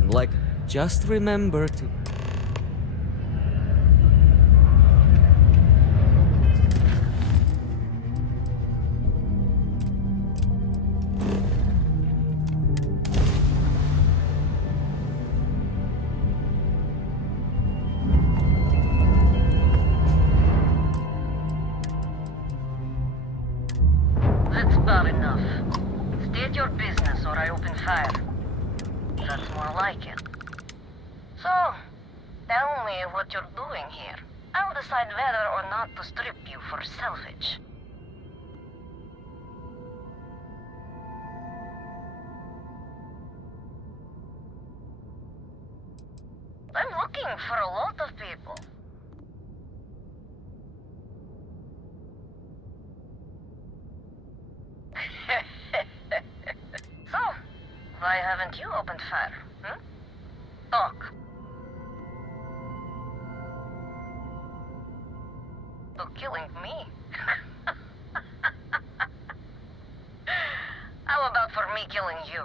and just remember to... That's about enough. State your business or I open fire. That's more like it. So, tell me what you're doing here. I'll decide whether or not to strip you for salvage. I'm looking for a lot of people. So, why haven't you opened fire, Talk. To killing me? How about for me killing you,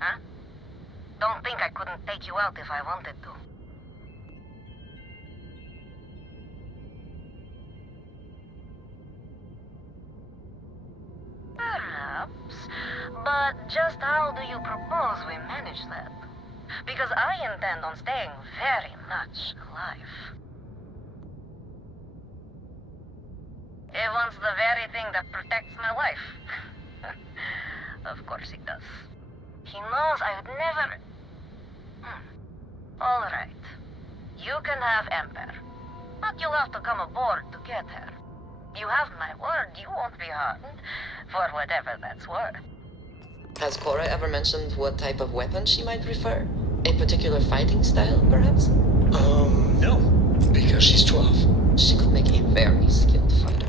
huh? Don't think I couldn't take you out if I wanted to. Perhaps, but just how do you propose we manage that? Because I intend on staying very much alive. He wants the very thing that protects my life. Of course he does. He knows I would never... All right. You can have Ember, but you'll have to come aboard to get her. You have my word, you won't be harmed, for whatever that's worth. Has Cora ever mentioned what type of weapon she might prefer? A particular fighting style, perhaps? No. Because she's 12. She could make a very skilled fighter.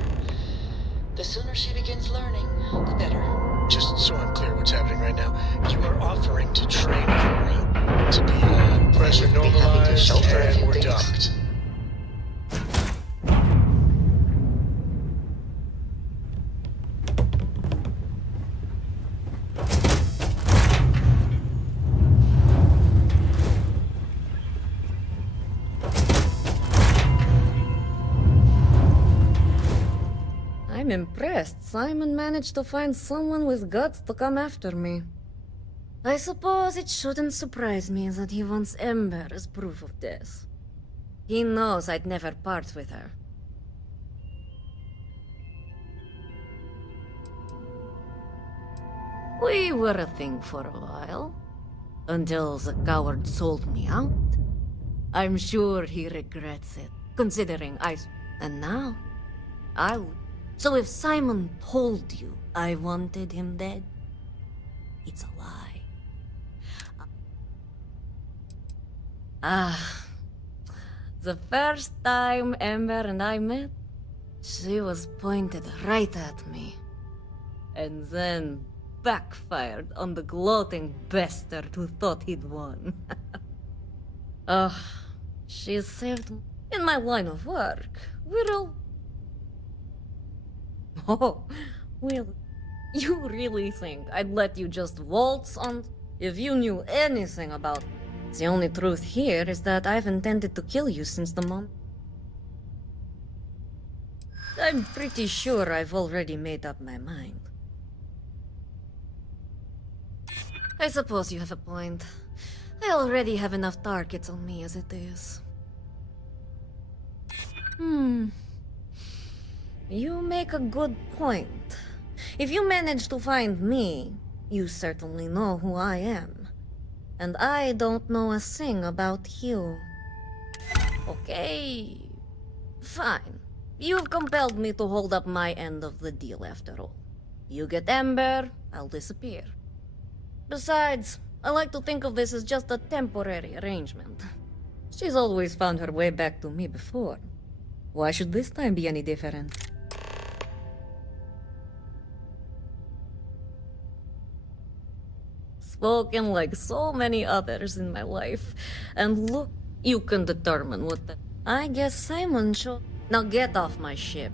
The sooner she begins learning, the better. Just so I'm clear what's happening right now, you are offering to train Cora to be pressure normalized and we're docked. I'm impressed. Simon managed to find someone with guts to come after me. I suppose it shouldn't surprise me that he wants Ember as proof of this. He knows I'd never part with her. We were a thing for a while. Until the coward sold me out. I'm sure he regrets it, considering And now, I would. So if Simon told you I wanted him dead, it's a lie. Ah, the first time Ember and I met, she was pointed right at me. And then backfired on the gloating bastard who thought he'd won. Ugh, she saved me. In my line of work, we're all... Oh, well, you really think I'd let you just waltz on... If you knew anything about me. The only truth here is that I've intended to kill you since the moment. I'm pretty sure I've already made up my mind. I suppose you have a point. I already have enough targets on me as it is. You make a good point. If you manage to find me, you certainly know who I am. And I don't know a thing about you. Okay. Fine. You've compelled me to hold up my end of the deal after all. You get Ember, I'll disappear. Besides, I like to think of this as just a temporary arrangement. She's always found her way back to me before. Why should this time be any different? Spoken like so many others in my life. And look, you can determine what the... I guess Simon should... Now get off my ship.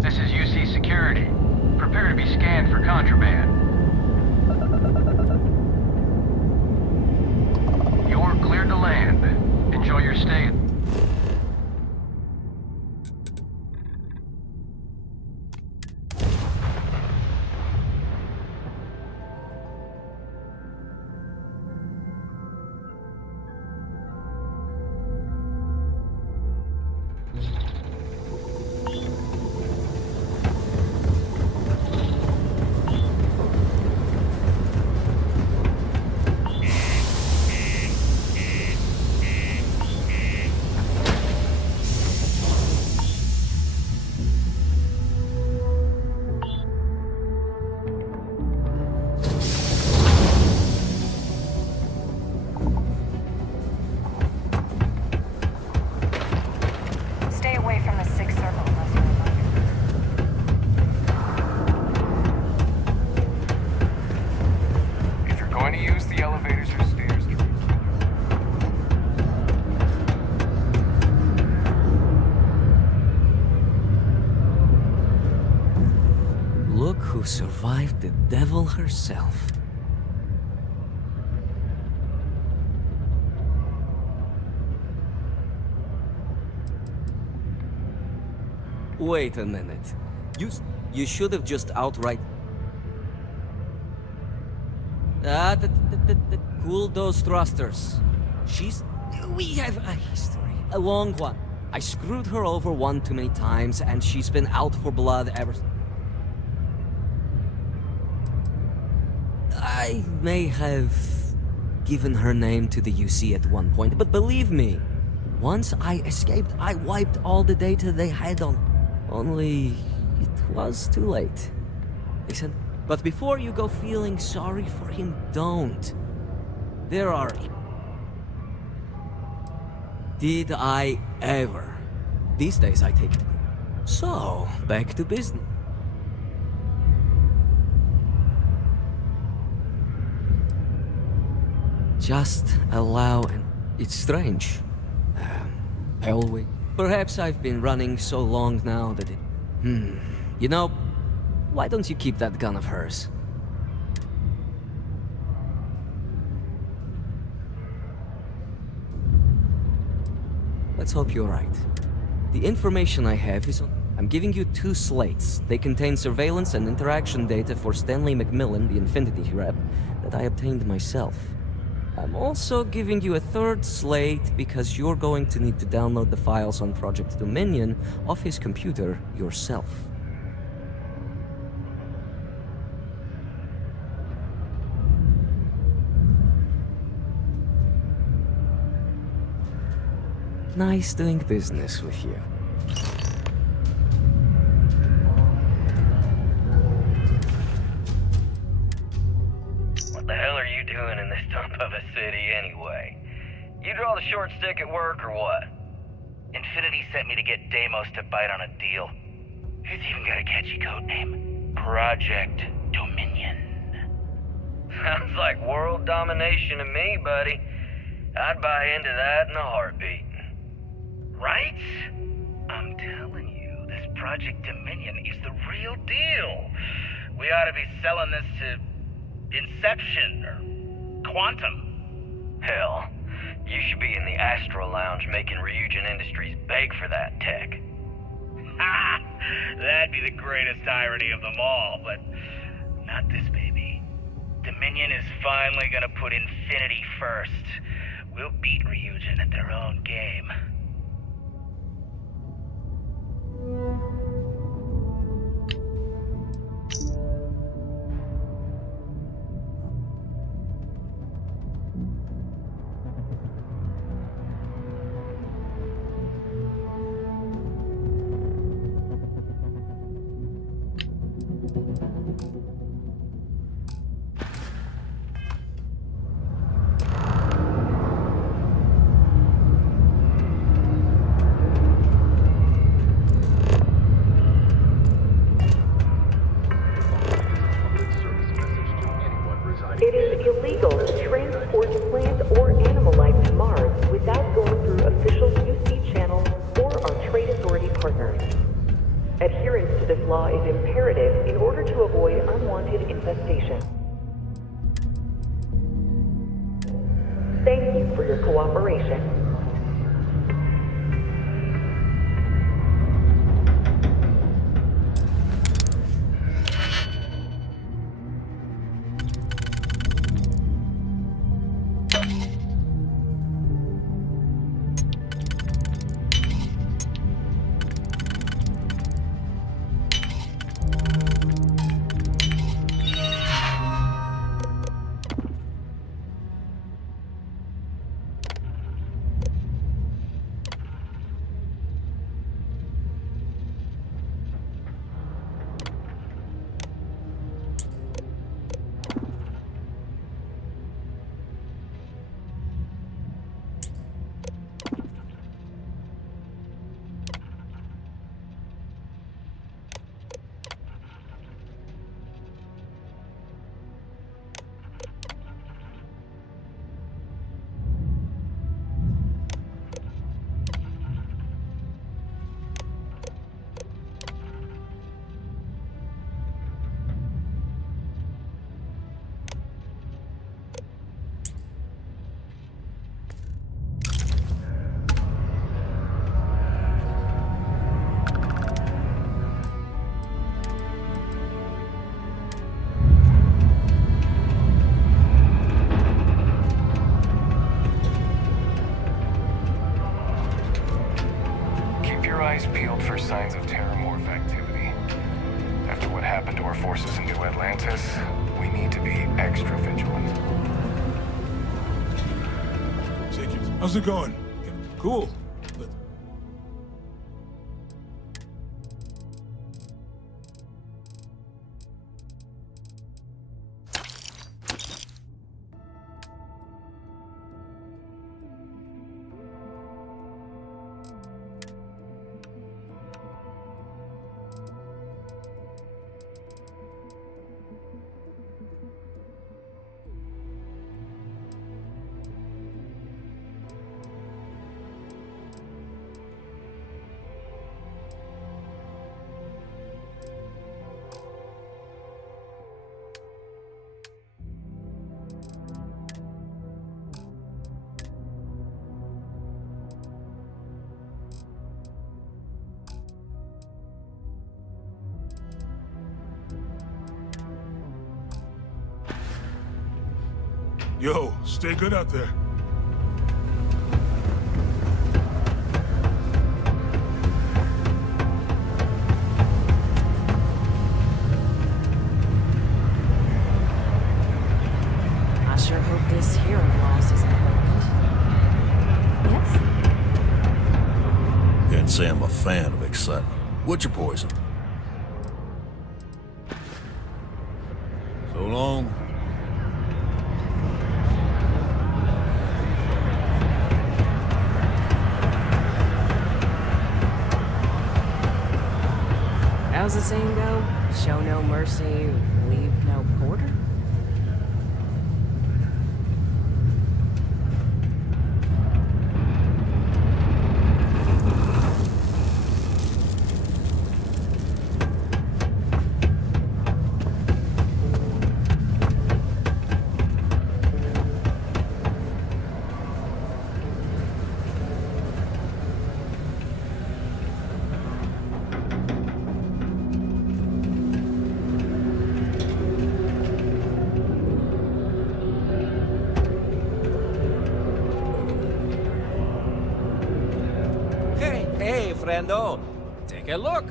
This is UC Security. Prepare to be scanned for contraband. You're cleared to land. Enjoy your stay. Stay away from the sixth circle unless you're invited. If you're going to use the elevators or stairs, Look who survived the devil herself. Wait a minute. You should have just outright... Cool those thrusters. We have a history. A long one. I screwed her over one too many times, and she's been out for blood ever since. I may have given her name to the UC at one point, but believe me, once I escaped, I wiped all the data they had on. Only it was too late. Listen, but before you go feeling sorry for him, don't. There are... Did I ever? These days I take it. So, back to business. Just allow and... It's strange. I always... Perhaps I've been running so long now that it... You know, why don't you keep that gun of hers? Let's hope you're right. The information I have is on... I'm giving you 2 slates. They contain surveillance and interaction data for Stanley McMillan, the Infinity rep, that I obtained myself. I'm also giving you a 3rd slate because you're going to need to download the files on Project Dominion off his computer yourself. Nice doing business with you. What the hell are you doing in this dump of a city anyway? You draw the short stick at work or what? Infinity sent me to get Deimos to bite on a deal. He's even got a catchy code name. Project Dominion. Sounds like world domination to me, buddy. I'd buy into that in a heartbeat. Right? I'm telling you, this Project Dominion is the real deal. We ought to be selling this to Inception or Quantum. Hell, you should be in the Astro Lounge making Ryujin Industries beg for that tech. Ha! That'd be the greatest irony of them all, but not this baby. Dominion is finally gonna put Infinity first. We'll beat Ryujin at their own game. It is illegal to transport plant or animal life to Mars without going through official UC channels or our trade authority partners. Adherence to this law is imperative in order to avoid unwanted infestation. Thank you for your cooperation. Peeled for signs of terramorph activity. After what happened to our forces in New Atlantis, we need to be extra vigilant. How's it going? Cool. Yo, stay good out there. I sure hope this hearing loss isn't permanent. Yes? Can't say I'm a fan of excitement. What's your poison? So long. How's the saying go? Show no mercy, leave no quarter? Hey, friendo. Take a look.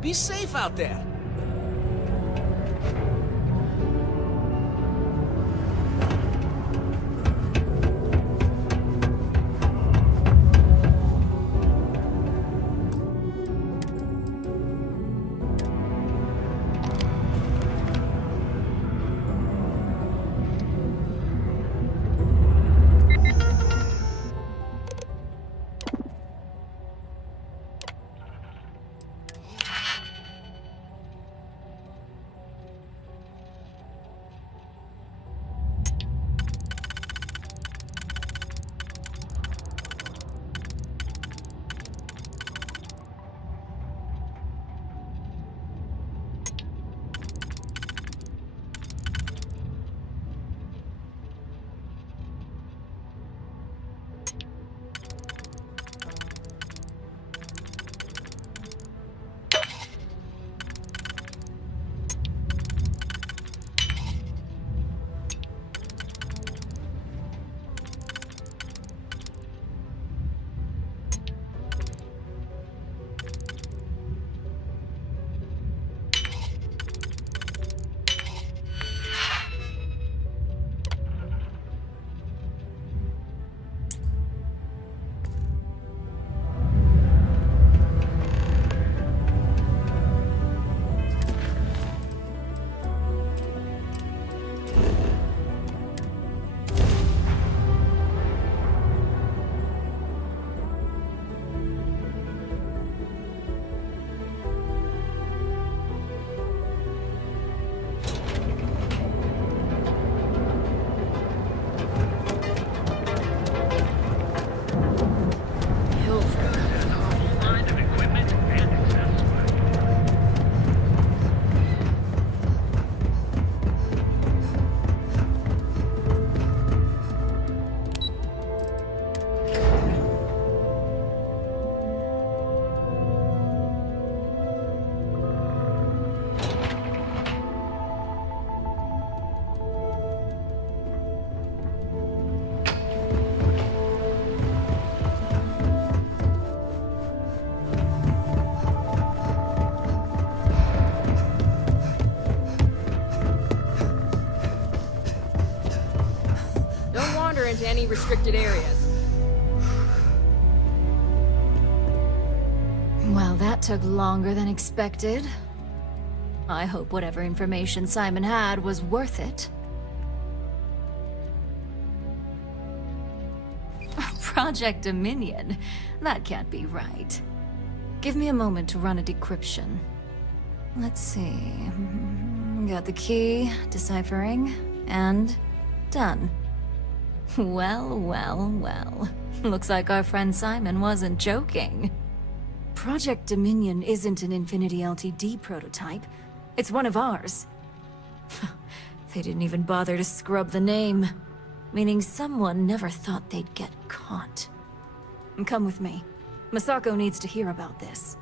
Be safe out there. Into any restricted areas. Well, that took longer than expected. I hope whatever information Simon had was worth it. Project Dominion? That can't be right. Give me a moment to run a decryption. Let's see. Got the key, deciphering, and done. Well, well, well. Looks like our friend Simon wasn't joking. Project Dominion isn't an Infinity LTD prototype. It's one of ours. They didn't even bother to scrub the name. meaning someone never thought they'd get caught. Come with me. Masako needs to hear about this.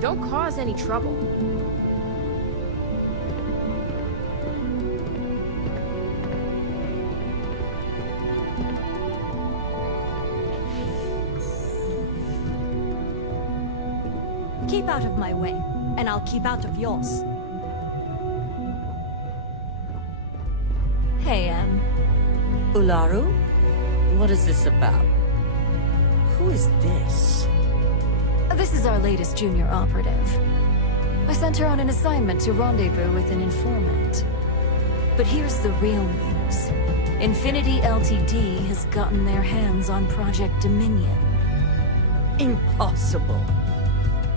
Don't cause any trouble. Keep out of my way, and I'll keep out of yours. Hey, Ularu? What is this about? Who is this? This is our latest junior operative. I sent her on an assignment to rendezvous with an informant. But here's the real news. Infinity Ltd. has gotten their hands on Project Dominion. Impossible.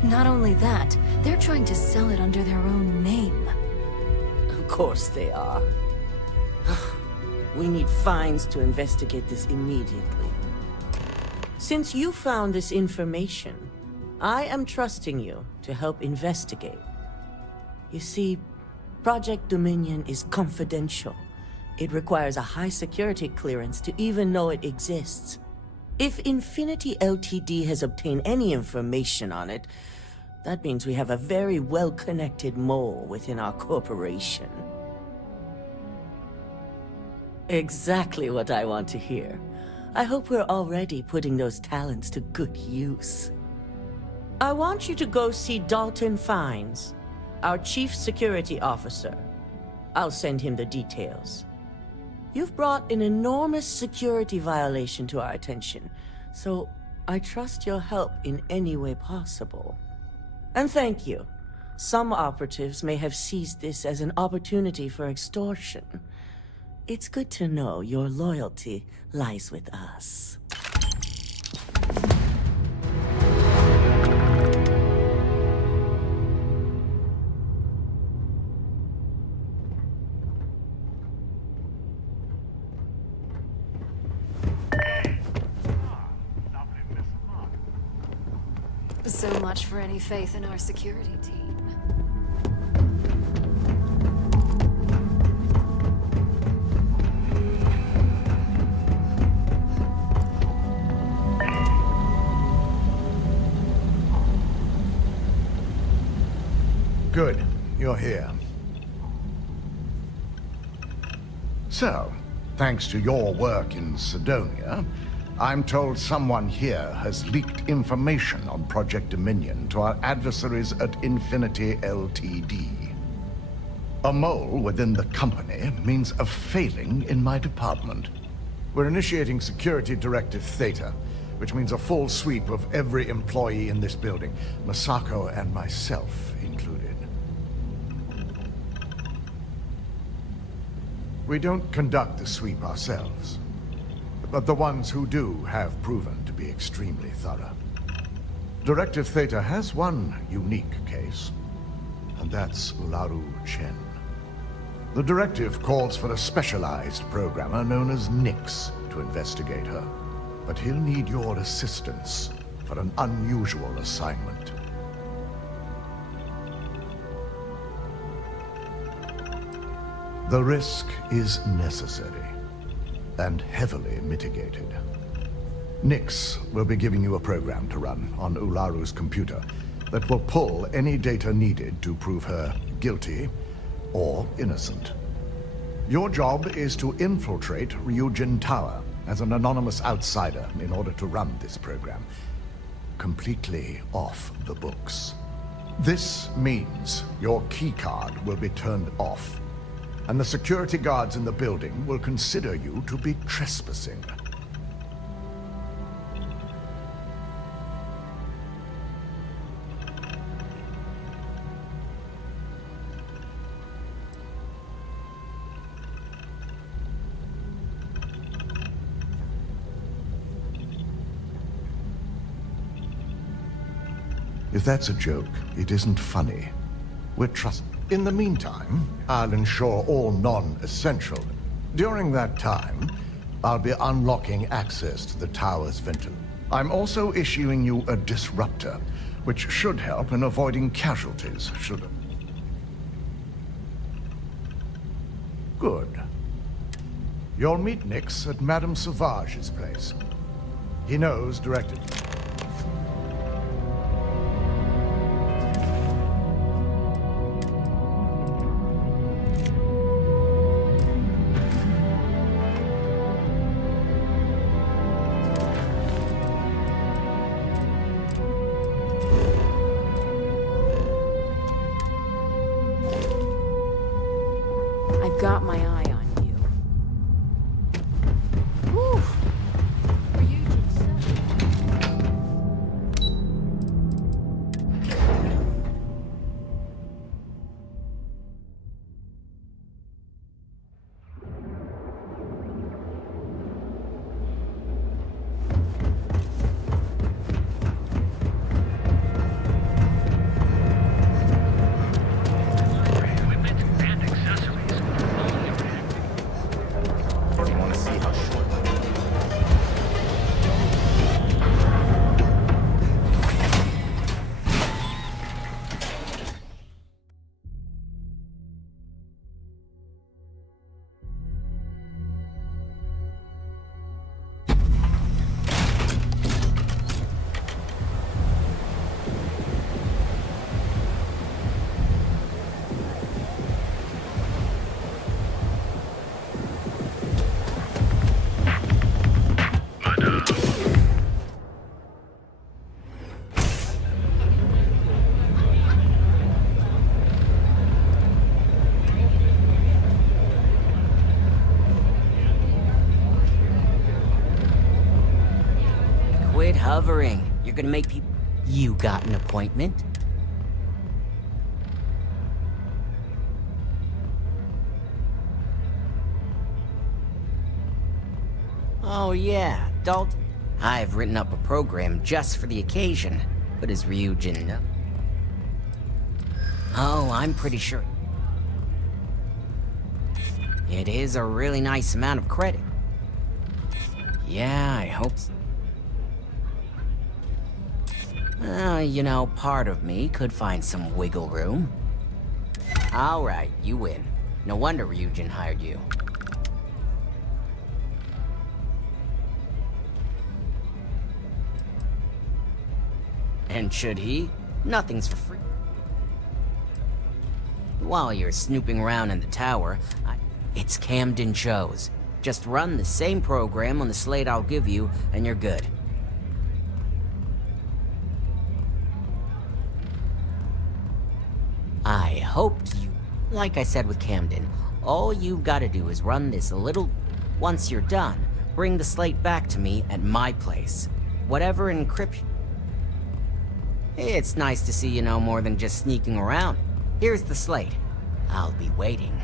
Not only that, they're trying to sell it under their own name. Of course they are. We need fines to investigate this immediately. Since you found this information, I am trusting you to help investigate. You see, Project Dominion is confidential. It requires a high security clearance to even know it exists. If Infinity Ltd. has obtained any information on it, that means we have a very well-connected mole within our corporation. Exactly what I want to hear. I hope we're already putting those talents to good use. I want you to go see Dalton Fines, our Chief Security Officer. I'll send him the details. You've brought an enormous security violation to our attention, so I trust your help in any way possible. And thank you. Some operatives may have seized this as an opportunity for extortion. It's good to know your loyalty lies with us. So much for any faith in our security team. Good. You're here. So, thanks to your work in Sidonia, I'm told someone here has leaked information on Project Dominion to our adversaries at Infinity Ltd. A mole within the company means a failing in my department. We're initiating Security Directive Theta, which means a full sweep of every employee in this building, Masako and myself included. We don't conduct the sweep ourselves, but the ones who do have proven to be extremely thorough. Directive Theta has one unique case, and that's Ularu Chen. The directive calls for a specialized programmer known as Nix to investigate her, but he'll need your assistance for an unusual assignment. The risk is necessary and heavily mitigated. Nix will be giving you a program to run on Ularu's computer that will pull any data needed to prove her guilty or innocent. Your job is to infiltrate Ryujin Tower as an anonymous outsider in order to run this program, completely off the books. This means your keycard will be turned off, and the security guards in the building will consider you to be trespassing. If that's a joke, it isn't funny. We're In the meantime, I'll ensure all non-essential. During that time, I'll be unlocking access to the tower's ventilation. I'm also issuing you a disruptor, which should help in avoiding casualties, should it? Good. You'll meet Nix at Madame Sauvage's place. He knows directed. I've got my eye on you. Whew. Quit hovering. You're gonna make people... You got an appointment? Oh yeah, Dalton. I've written up a program just for the occasion, but is Ryujin know? Oh, I'm pretty sure. It is a really nice amount of credit. Yeah, I hope so. You know, part of me could find some wiggle room. Alright, you win. No wonder Ryujin hired you. And should he? Nothing's for free. While you're snooping around in the tower, it's Camden Chose. Just run the same program on the slate I'll give you, and you're good. I hoped you... Like I said with Camden, all you've got to do is run this a little... Once you're done, bring the slate back to me at my place. Whatever encryption... It's nice to see you know more than just sneaking around. Here's the slate. I'll be waiting.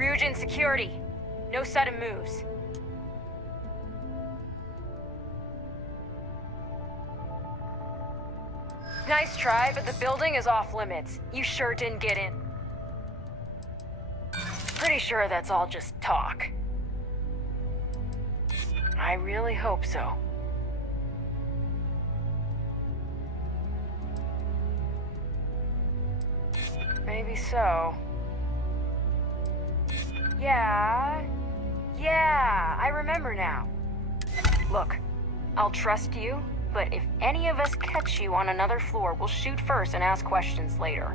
Ryujin security. No sudden moves. Nice try, but the building is off limits. You sure didn't get in. Pretty sure that's all just talk. I really hope so. Maybe so. Yeah, I remember now. Look, I'll trust you, but if any of us catch you on another floor, we'll shoot first and ask questions later.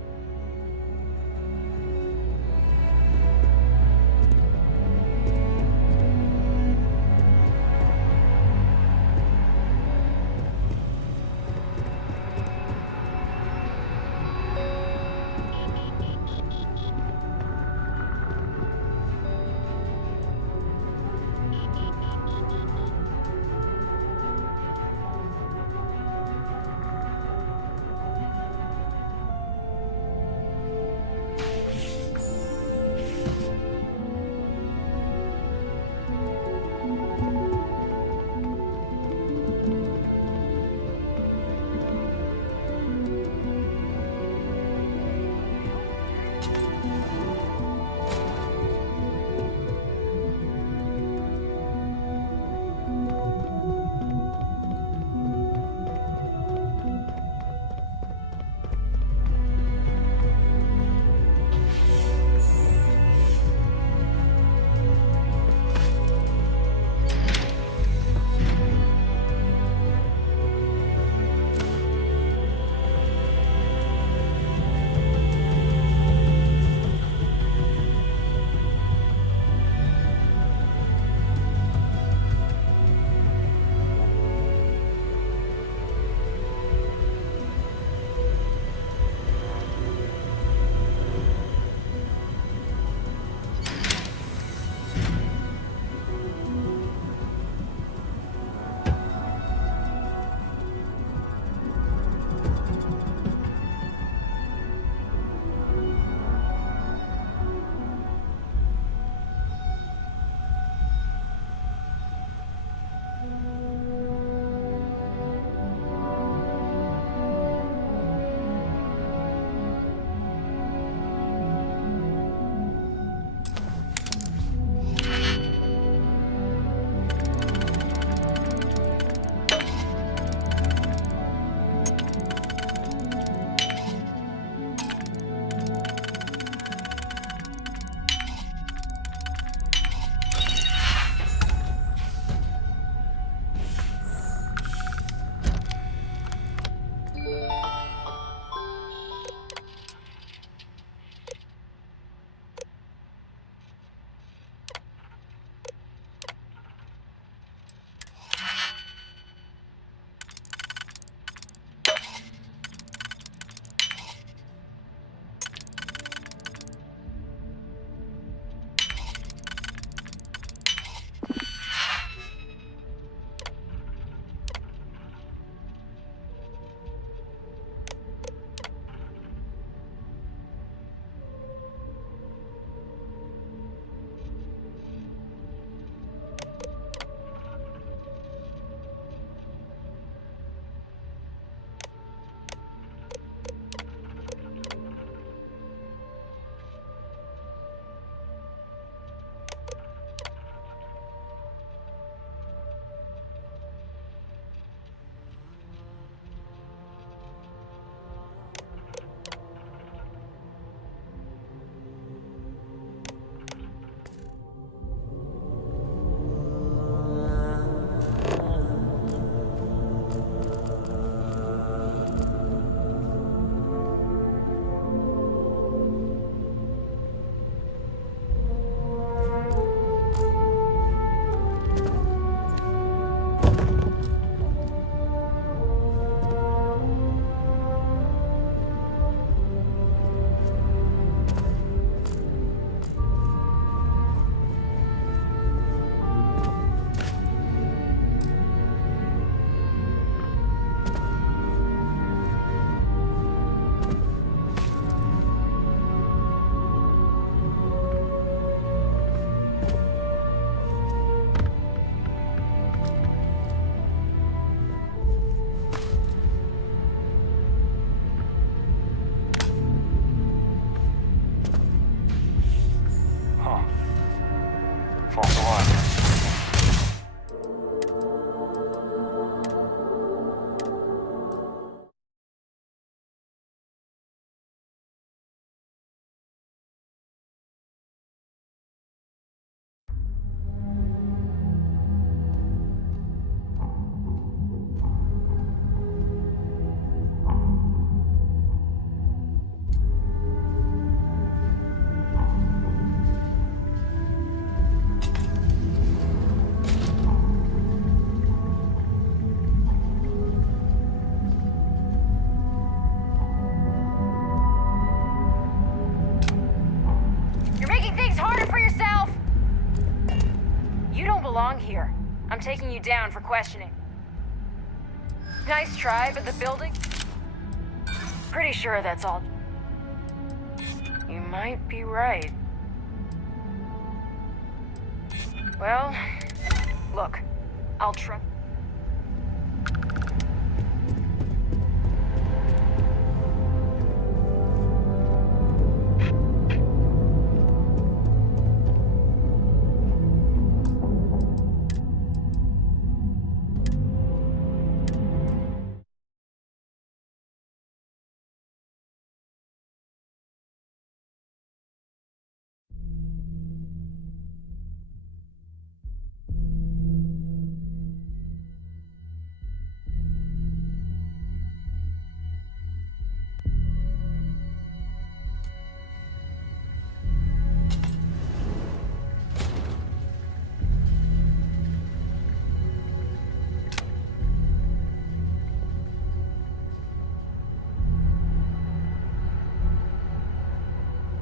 False alarm. You're making things harder for yourself! You don't belong here. I'm taking you down for questioning. Nice try, but the building? Pretty sure that's all. You might be right. Well, look, I'll try.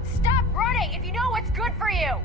Stop running if you know what's good for you!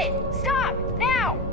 it! Stop! Now!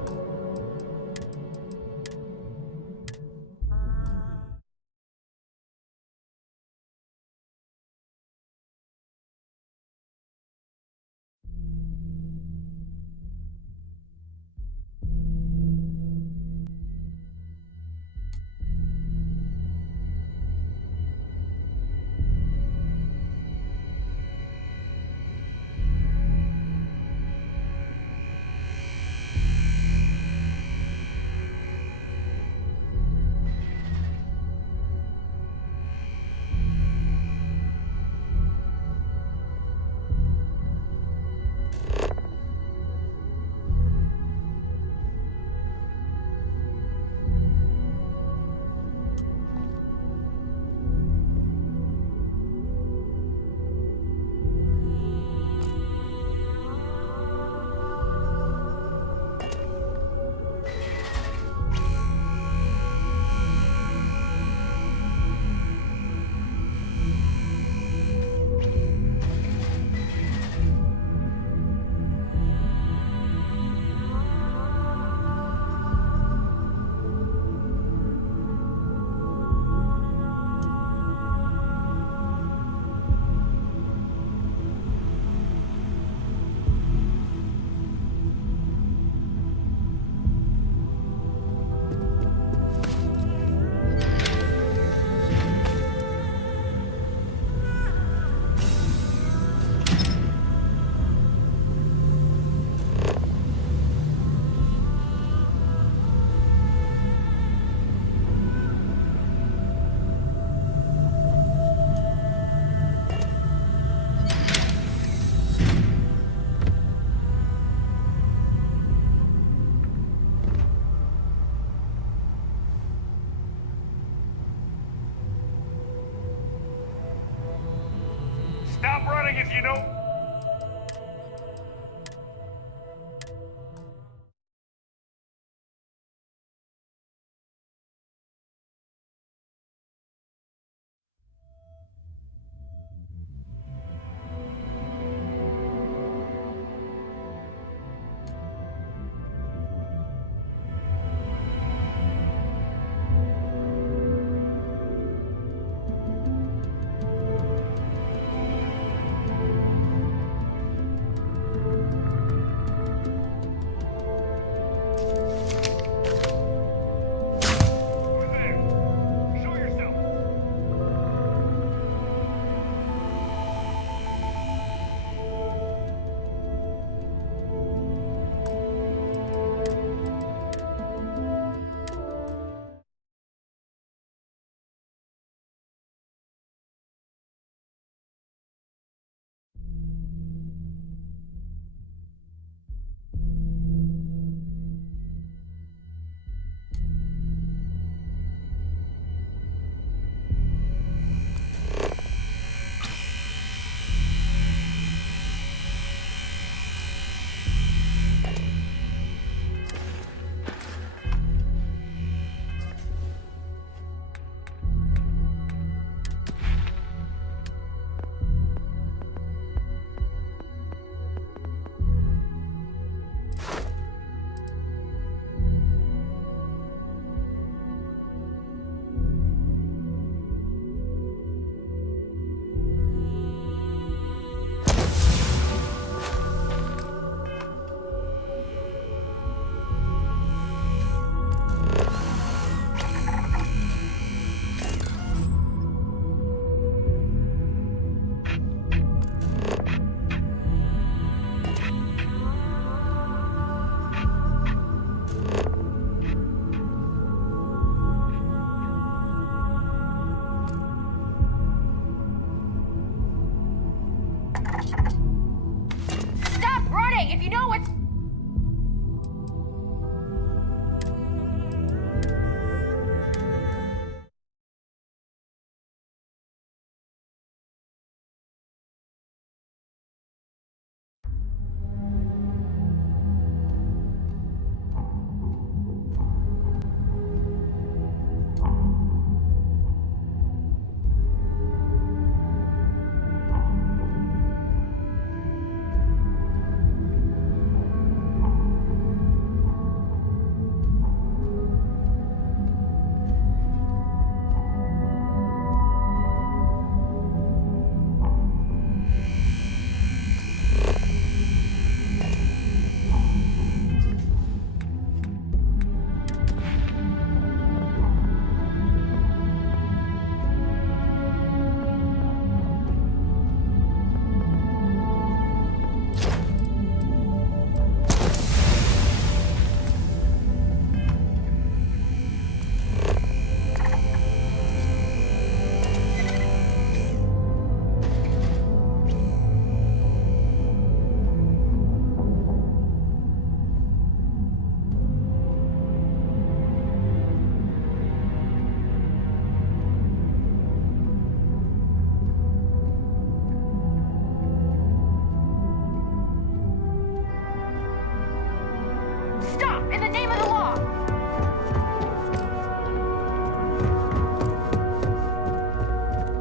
Stop! In the name of the law!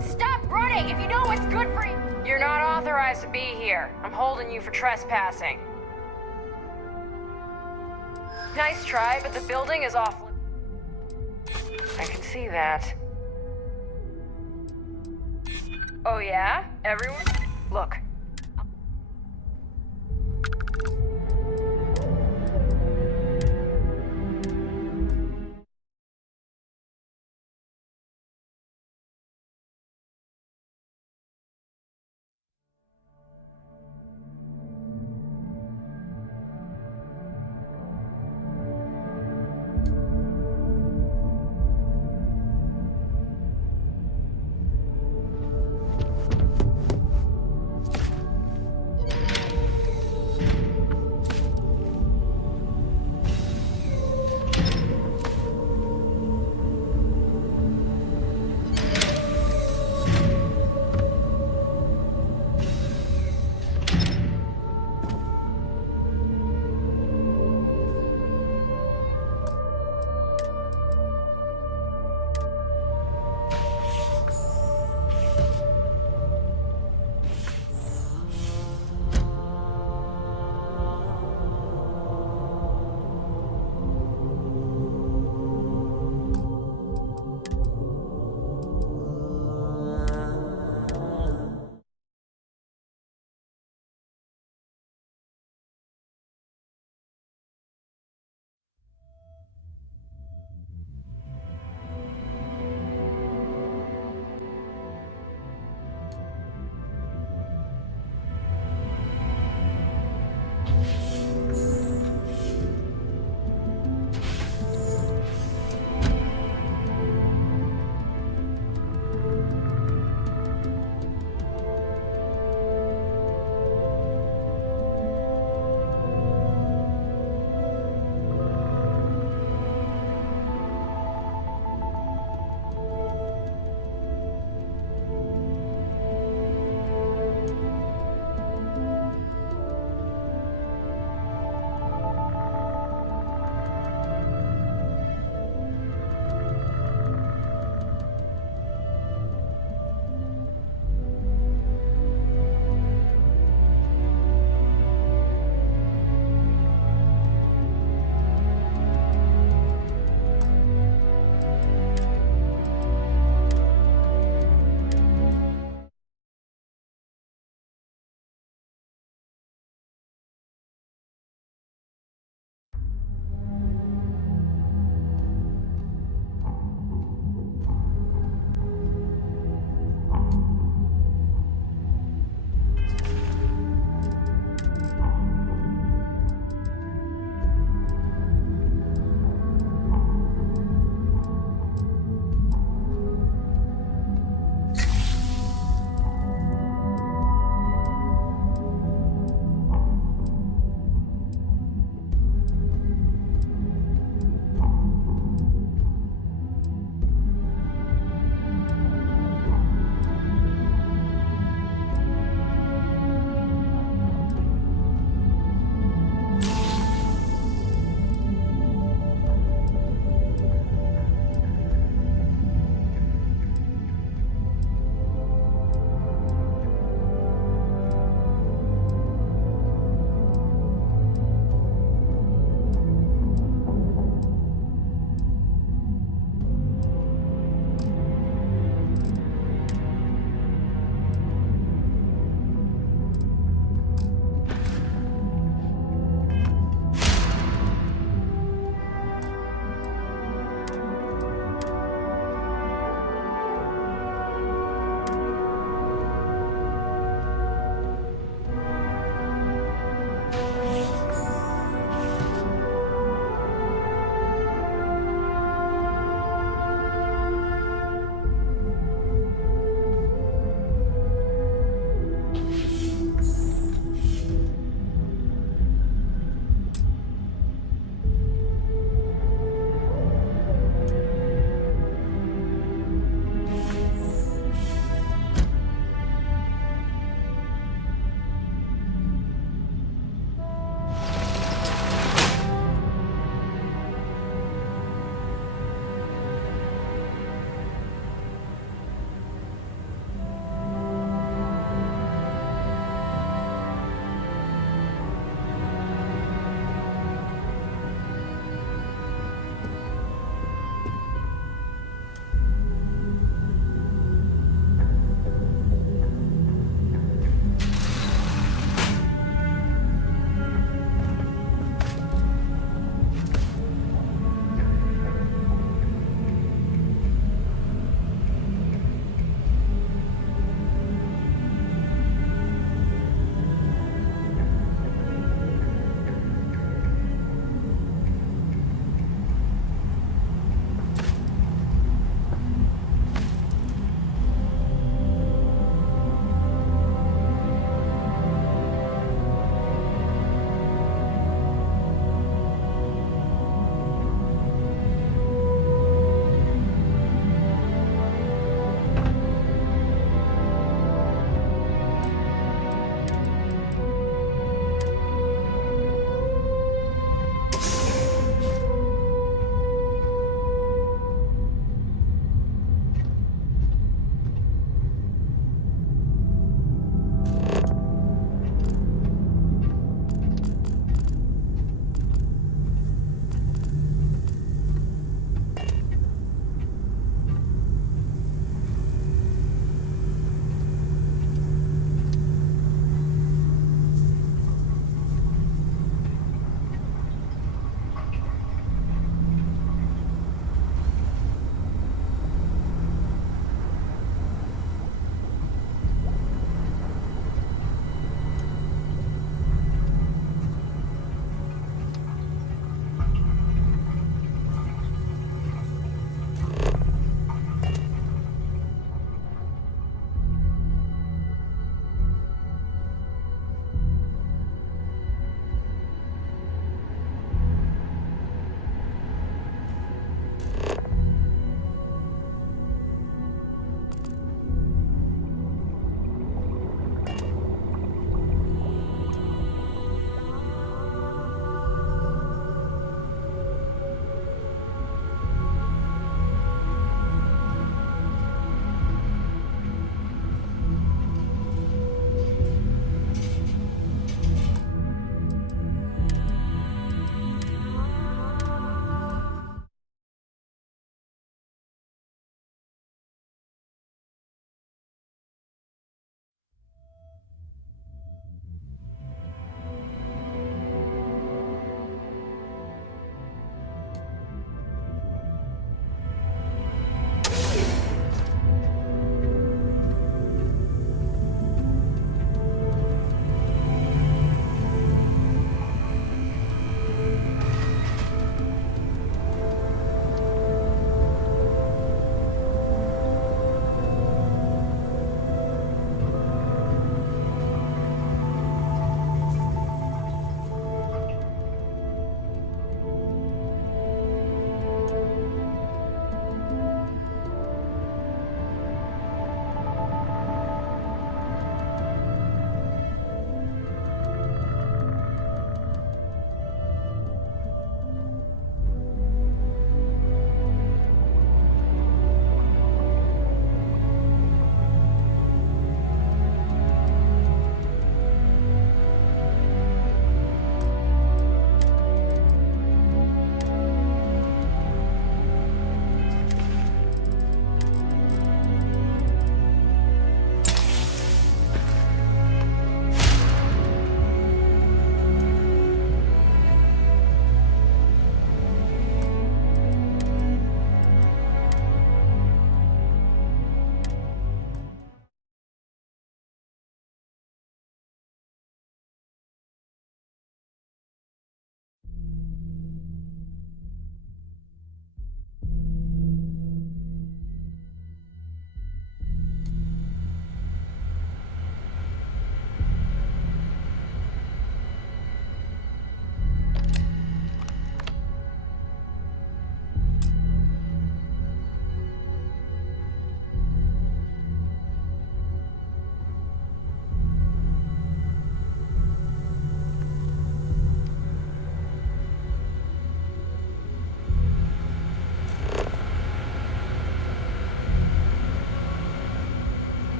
Stop running if you know what's good for you! You're not authorized to be here. I'm holding you for trespassing. Nice try, but the building is off. I can see that. Oh yeah? Everyone? Look.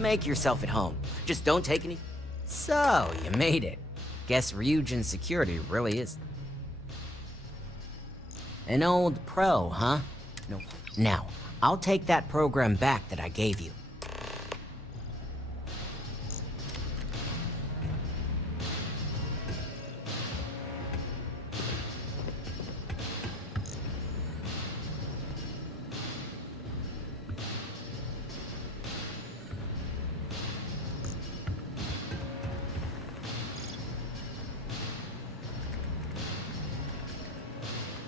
Make yourself at home. Just don't take any... So, you made it. Guess Ryujin's security really is... an old pro, huh? No. Now, I'll take that program back that I gave you.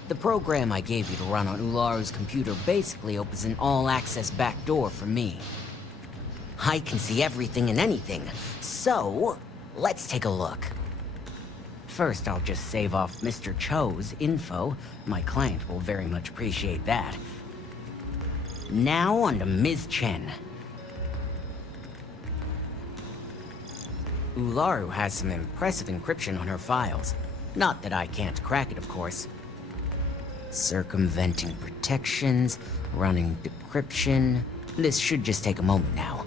The program I gave you to run on Ularu's computer basically opens an all-access backdoor for me. I can see everything and anything, so let's take a look. First, I'll just save off Mr. Cho's info. My client will very much appreciate that. Now on to Ms. Chen. Ularu has some impressive encryption on her files. Not that I can't crack it, of course. Circumventing protections, running decryption. This should just take a moment now.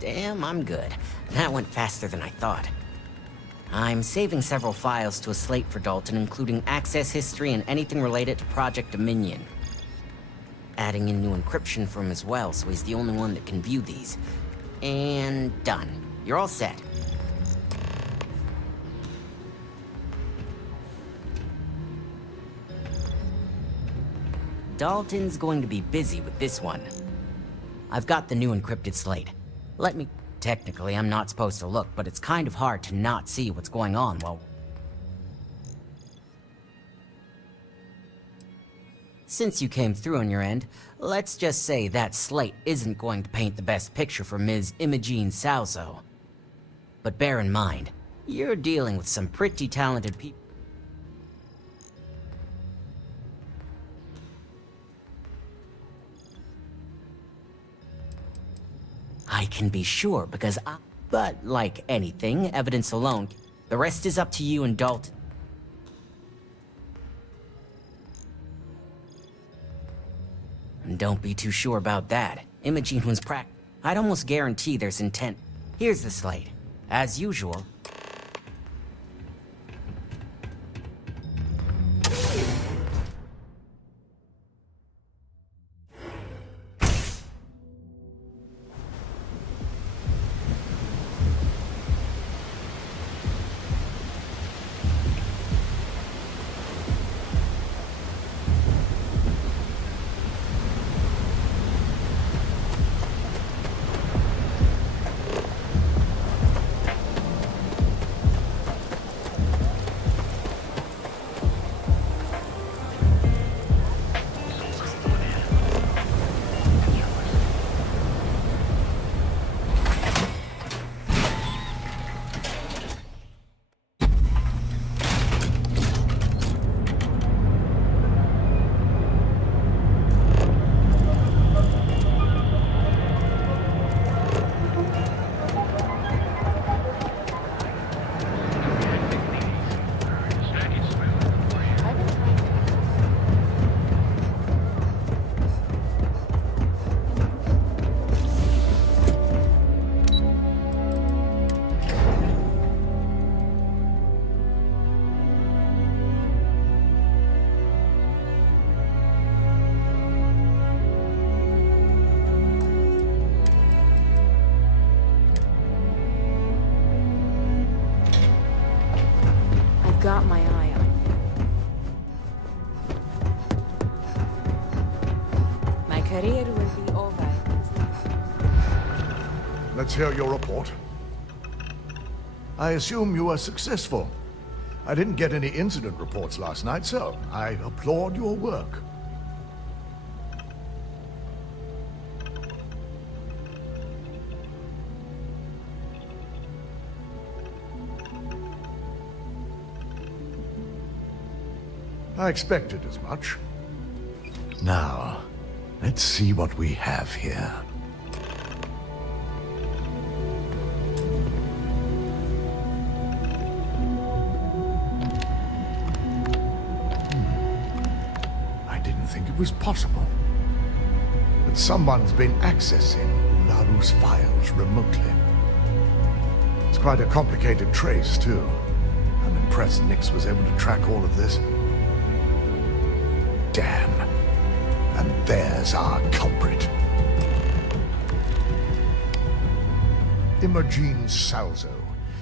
Damn, I'm good. That went faster than I thought. I'm saving several files to a slate for Dalton, including access history and anything related to Project Dominion. Adding in new encryption for him as well, so he's the only one that can view these. And done. You're all set. Dalton's going to be busy with this one. I've got the new encrypted slate. Let me... Technically, I'm not supposed to look, but it's kind of hard to not see what's going on while... Since you came through on your end, let's just say that slate isn't going to paint the best picture for Ms. Imogene Salzo. But bear in mind, you're dealing with some pretty talented people. I can be sure because I... But like anything, evidence alone, the rest is up to you and Dalton. And don't be too sure about that. Imogene was I'd almost guarantee there's intent. Here's the slate. As usual. Got my eye on you. My career will be over. Let's hear your report. I assume you were successful. I didn't get any incident reports last night, so I applaud your work. I expected as much. Now, let's see what we have here. I didn't think it was possible. But Someone's been accessing Ularu's files remotely. It's quite a complicated trace, too. I'm impressed Nix was able to track all of this. Damn. And there's our culprit. Imogen Salzo,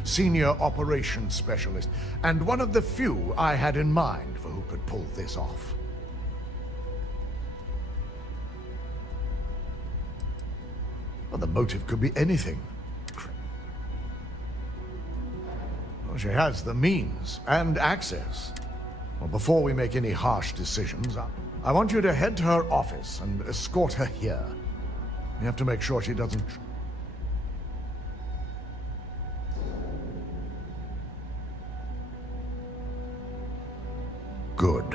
Senior Operations Specialist, and one of the few I had in mind for who could pull this off. Well, the motive could be anything. Well, she has the means and access. Well, before we make any harsh decisions, I want you to head to her office and escort her here. You have to make sure she doesn't... Good.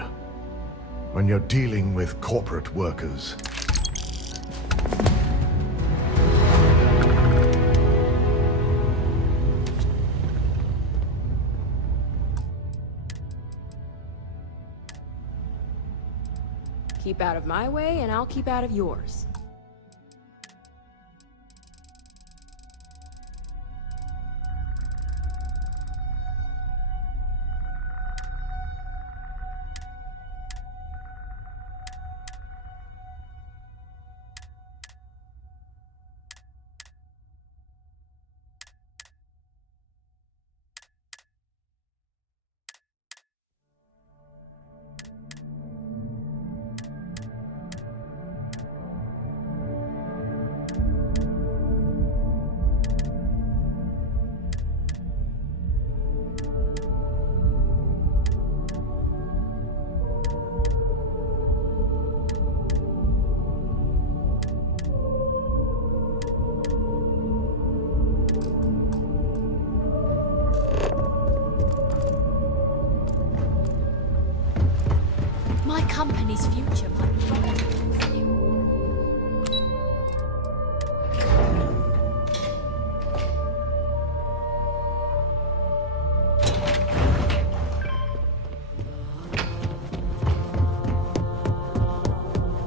When you're dealing with corporate workers... Keep out of my way, and I'll keep out of yours. My company's future might be wrong.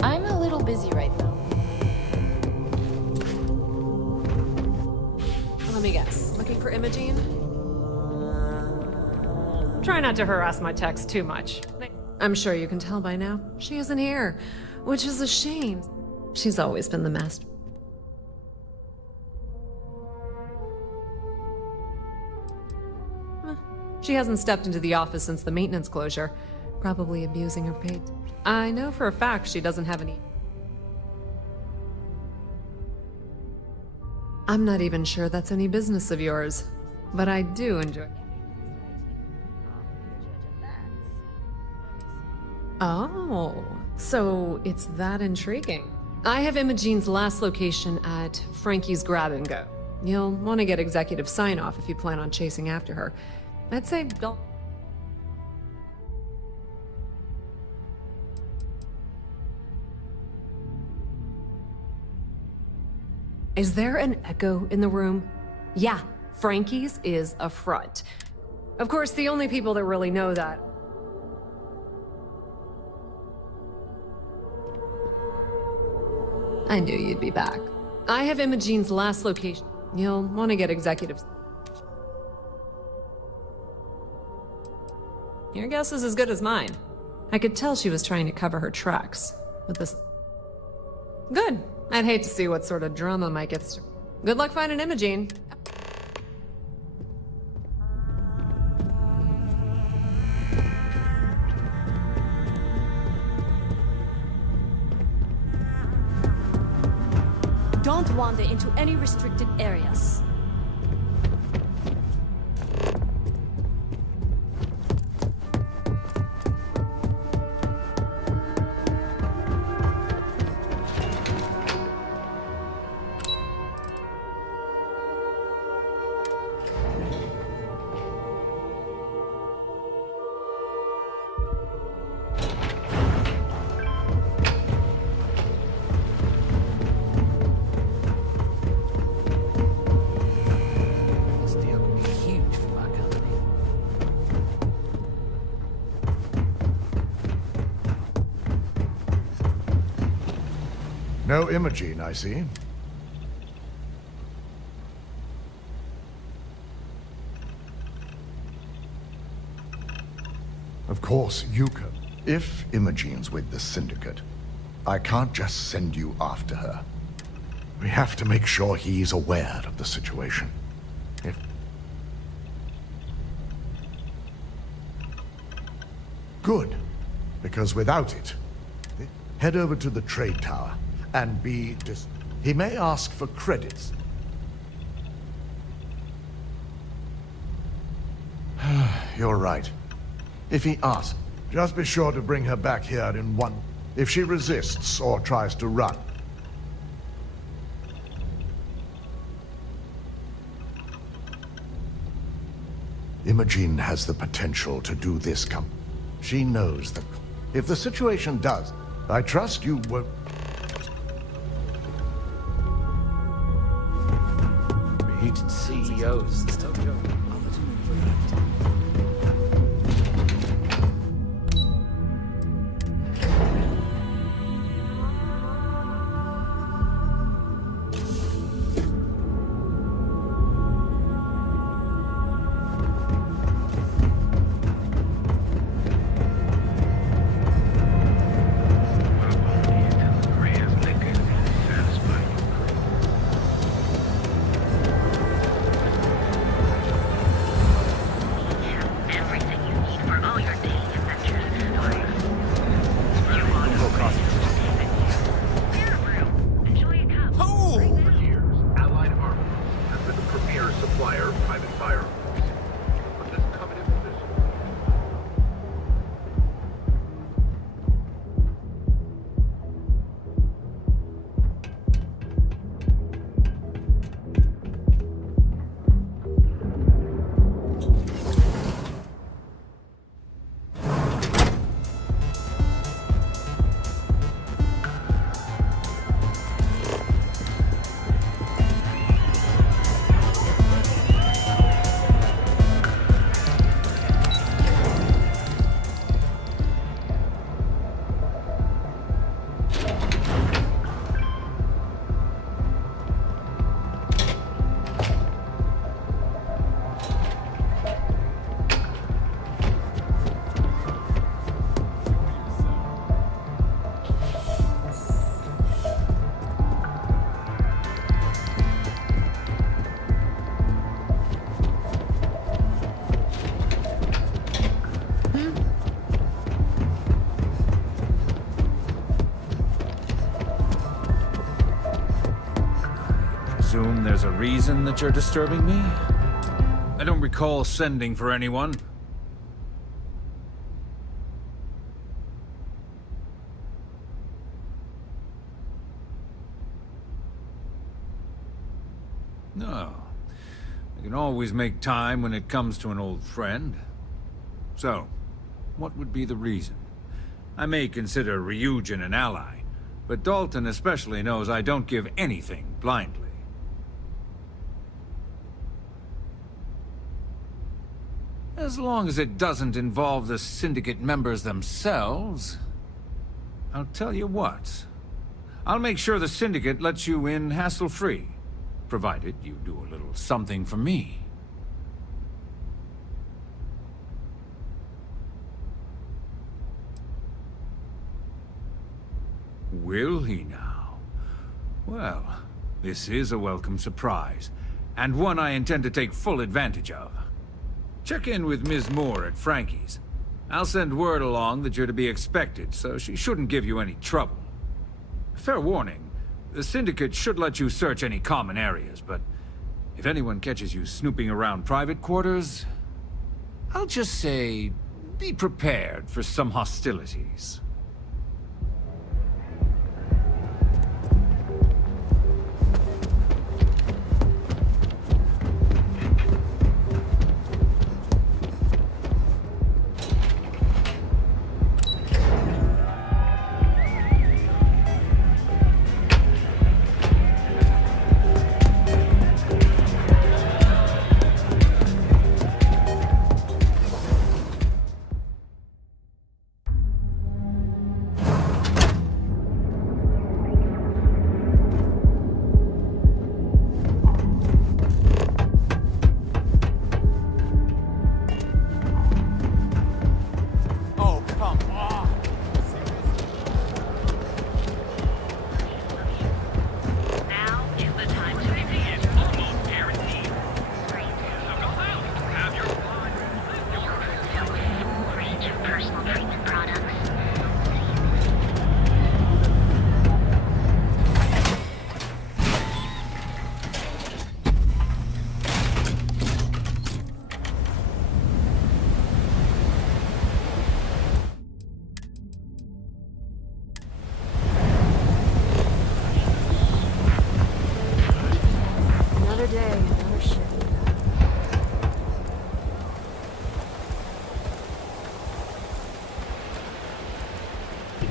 I'm a little busy right now. Let me guess. Looking for Imogen? Try not to harass my text too much. I'm sure you can tell by now. She isn't here, which is a shame. She's always been the master. She hasn't stepped into the office since the maintenance closure, probably abusing her pay. I know for a fact she doesn't have any... I'm not even sure that's any business of yours, but I do enjoy... Oh, so it's that intriguing. I have Imogen's last location at Frankie's Grab and Go. You'll want to get executive sign-off if you plan on chasing after her. I'd say don't... Is there an echo in the room? Yeah, Frankie's is a front. Of course, the only people that really know that... I knew you'd be back. I have Imogen's last location. You'll want to get executives. Your guess is as good as mine. I could tell she was trying to cover her tracks with this. Good. I'd hate to see what sort of drama might get started. Good luck finding Imogen. Don't wander into any restricted areas. No Imogene, I see. Of course, you can. If Imogene's with the Syndicate, I can't just send you after her. We have to make sure he's aware of the situation. If... Good, because without it, head over to the trade tower and be He may ask for credits. You're right. If he asks, just be sure to bring her back here in one. If she resists or tries to run. Imogene has the potential to do this. She knows that if the situation does, I trust you won't. Agent CEOs. It's no joke. There's a reason that you're disturbing me? I don't recall sending for anyone. No. I can always make time when it comes to an old friend. So, what would be the reason? I may consider Ryujin an ally, but Dalton especially knows I don't give anything blindly. As long as it doesn't involve the Syndicate members themselves. I'll tell you what. I'll make sure the Syndicate lets you in hassle-free, provided you do a little something for me. Will he now? Well, this is a welcome surprise, and one I intend to take full advantage of. Check in with Ms. Moore at Frankie's. I'll send word along that you're to be expected, so she shouldn't give you any trouble. Fair warning, the Syndicate should let you search any common areas, but if anyone catches you snooping around private quarters, I'll just say, be prepared for some hostilities.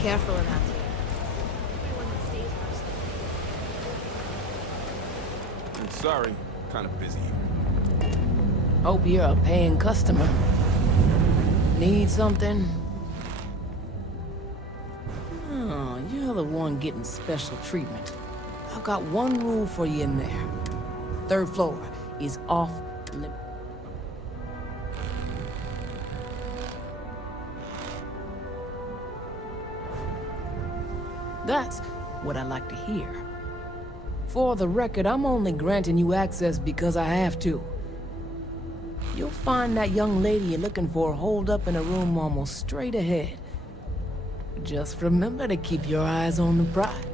careful around here. I'm sorry, kind of busy here. Hope you're a paying customer. Need something? Oh, you're the one getting special treatment. I've got one rule for you in there. Third floor is off limits. That's what I like to hear. For the record, I'm only granting you access because I have to. You'll find that young lady you're looking for holed up in a room almost straight ahead. Just remember to keep your eyes on the prize.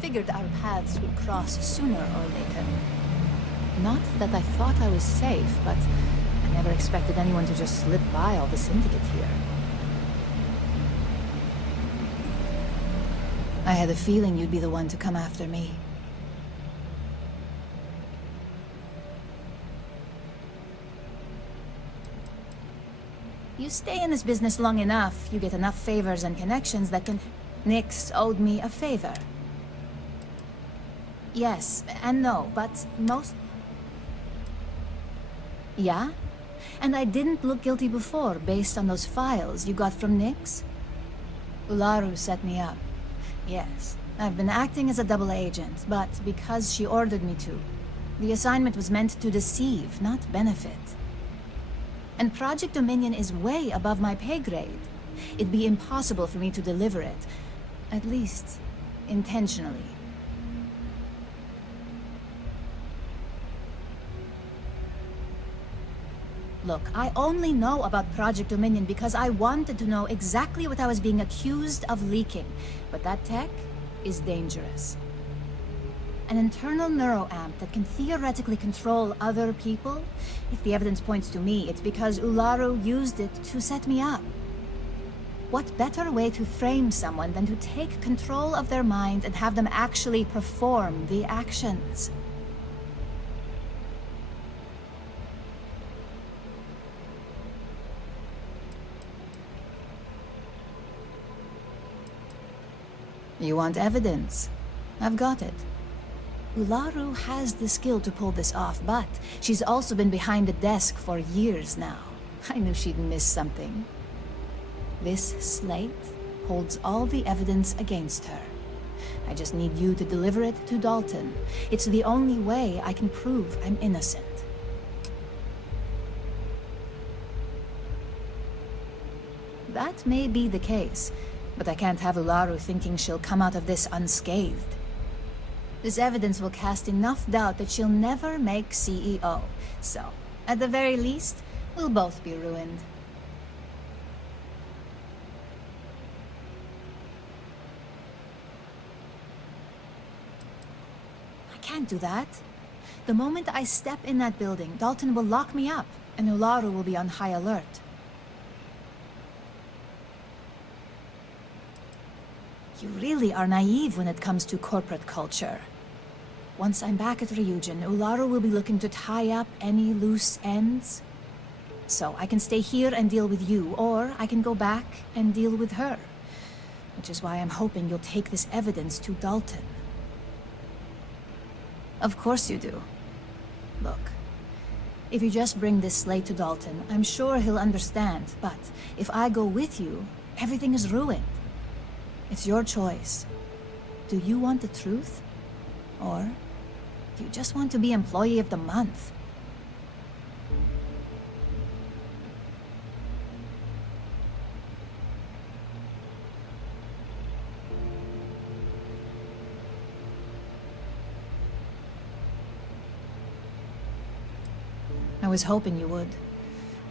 Figured our paths would cross sooner or later. Not that I thought I was safe, but I never expected anyone to just slip by all the syndicate here. I had a feeling you'd be the one to come after me. You stay in this business long enough, you get enough favors and connections that can... Nyx owed me a favor. Yes, and no, but most... Yeah? And I didn't look guilty before, based on those files you got from Nyx? Ularu set me up. Yes, I've been acting as a double agent, but because she ordered me to. The assignment was meant to deceive, not benefit. And Project Dominion is way above my pay grade. It'd be impossible for me to deliver it. At least, intentionally. Look, I only know about Project Dominion because I wanted to know exactly what I was being accused of leaking. But that tech is dangerous. An internal neuroamp that can theoretically control other people? If the evidence points to me, it's because Ularu used it to set me up. What better way to frame someone than to take control of their mind and have them actually perform the actions? You want evidence? I've got it. Ularu has the skill to pull this off, but she's also been behind the desk for years now. I knew she'd miss something. This slate holds all the evidence against her. I just need you to deliver it to Dalton. It's the only way I can prove I'm innocent. That may be the case, but I can't have Ularu thinking she'll come out of this unscathed. This evidence will cast enough doubt that she'll never make CEO. So, at the very least, we'll both be ruined. I can't do that. The moment I step in that building, Dalton will lock me up, and Ularu will be on high alert. You really are naive when it comes to corporate culture. Once I'm back at Ryujin, Ularu will be looking to tie up any loose ends. So I can stay here and deal with you, or I can go back and deal with her. Which is why I'm hoping you'll take this evidence to Dalton. Of course you do. Look, if you just bring this slate to Dalton, I'm sure he'll understand, but if I go with you, everything is ruined. It's your choice. Do you want the truth? Or do you just want to be Employee of the Month? I was hoping you would.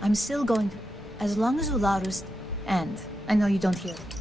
I'm still going to... As long as Ularus... And I know you don't hear it.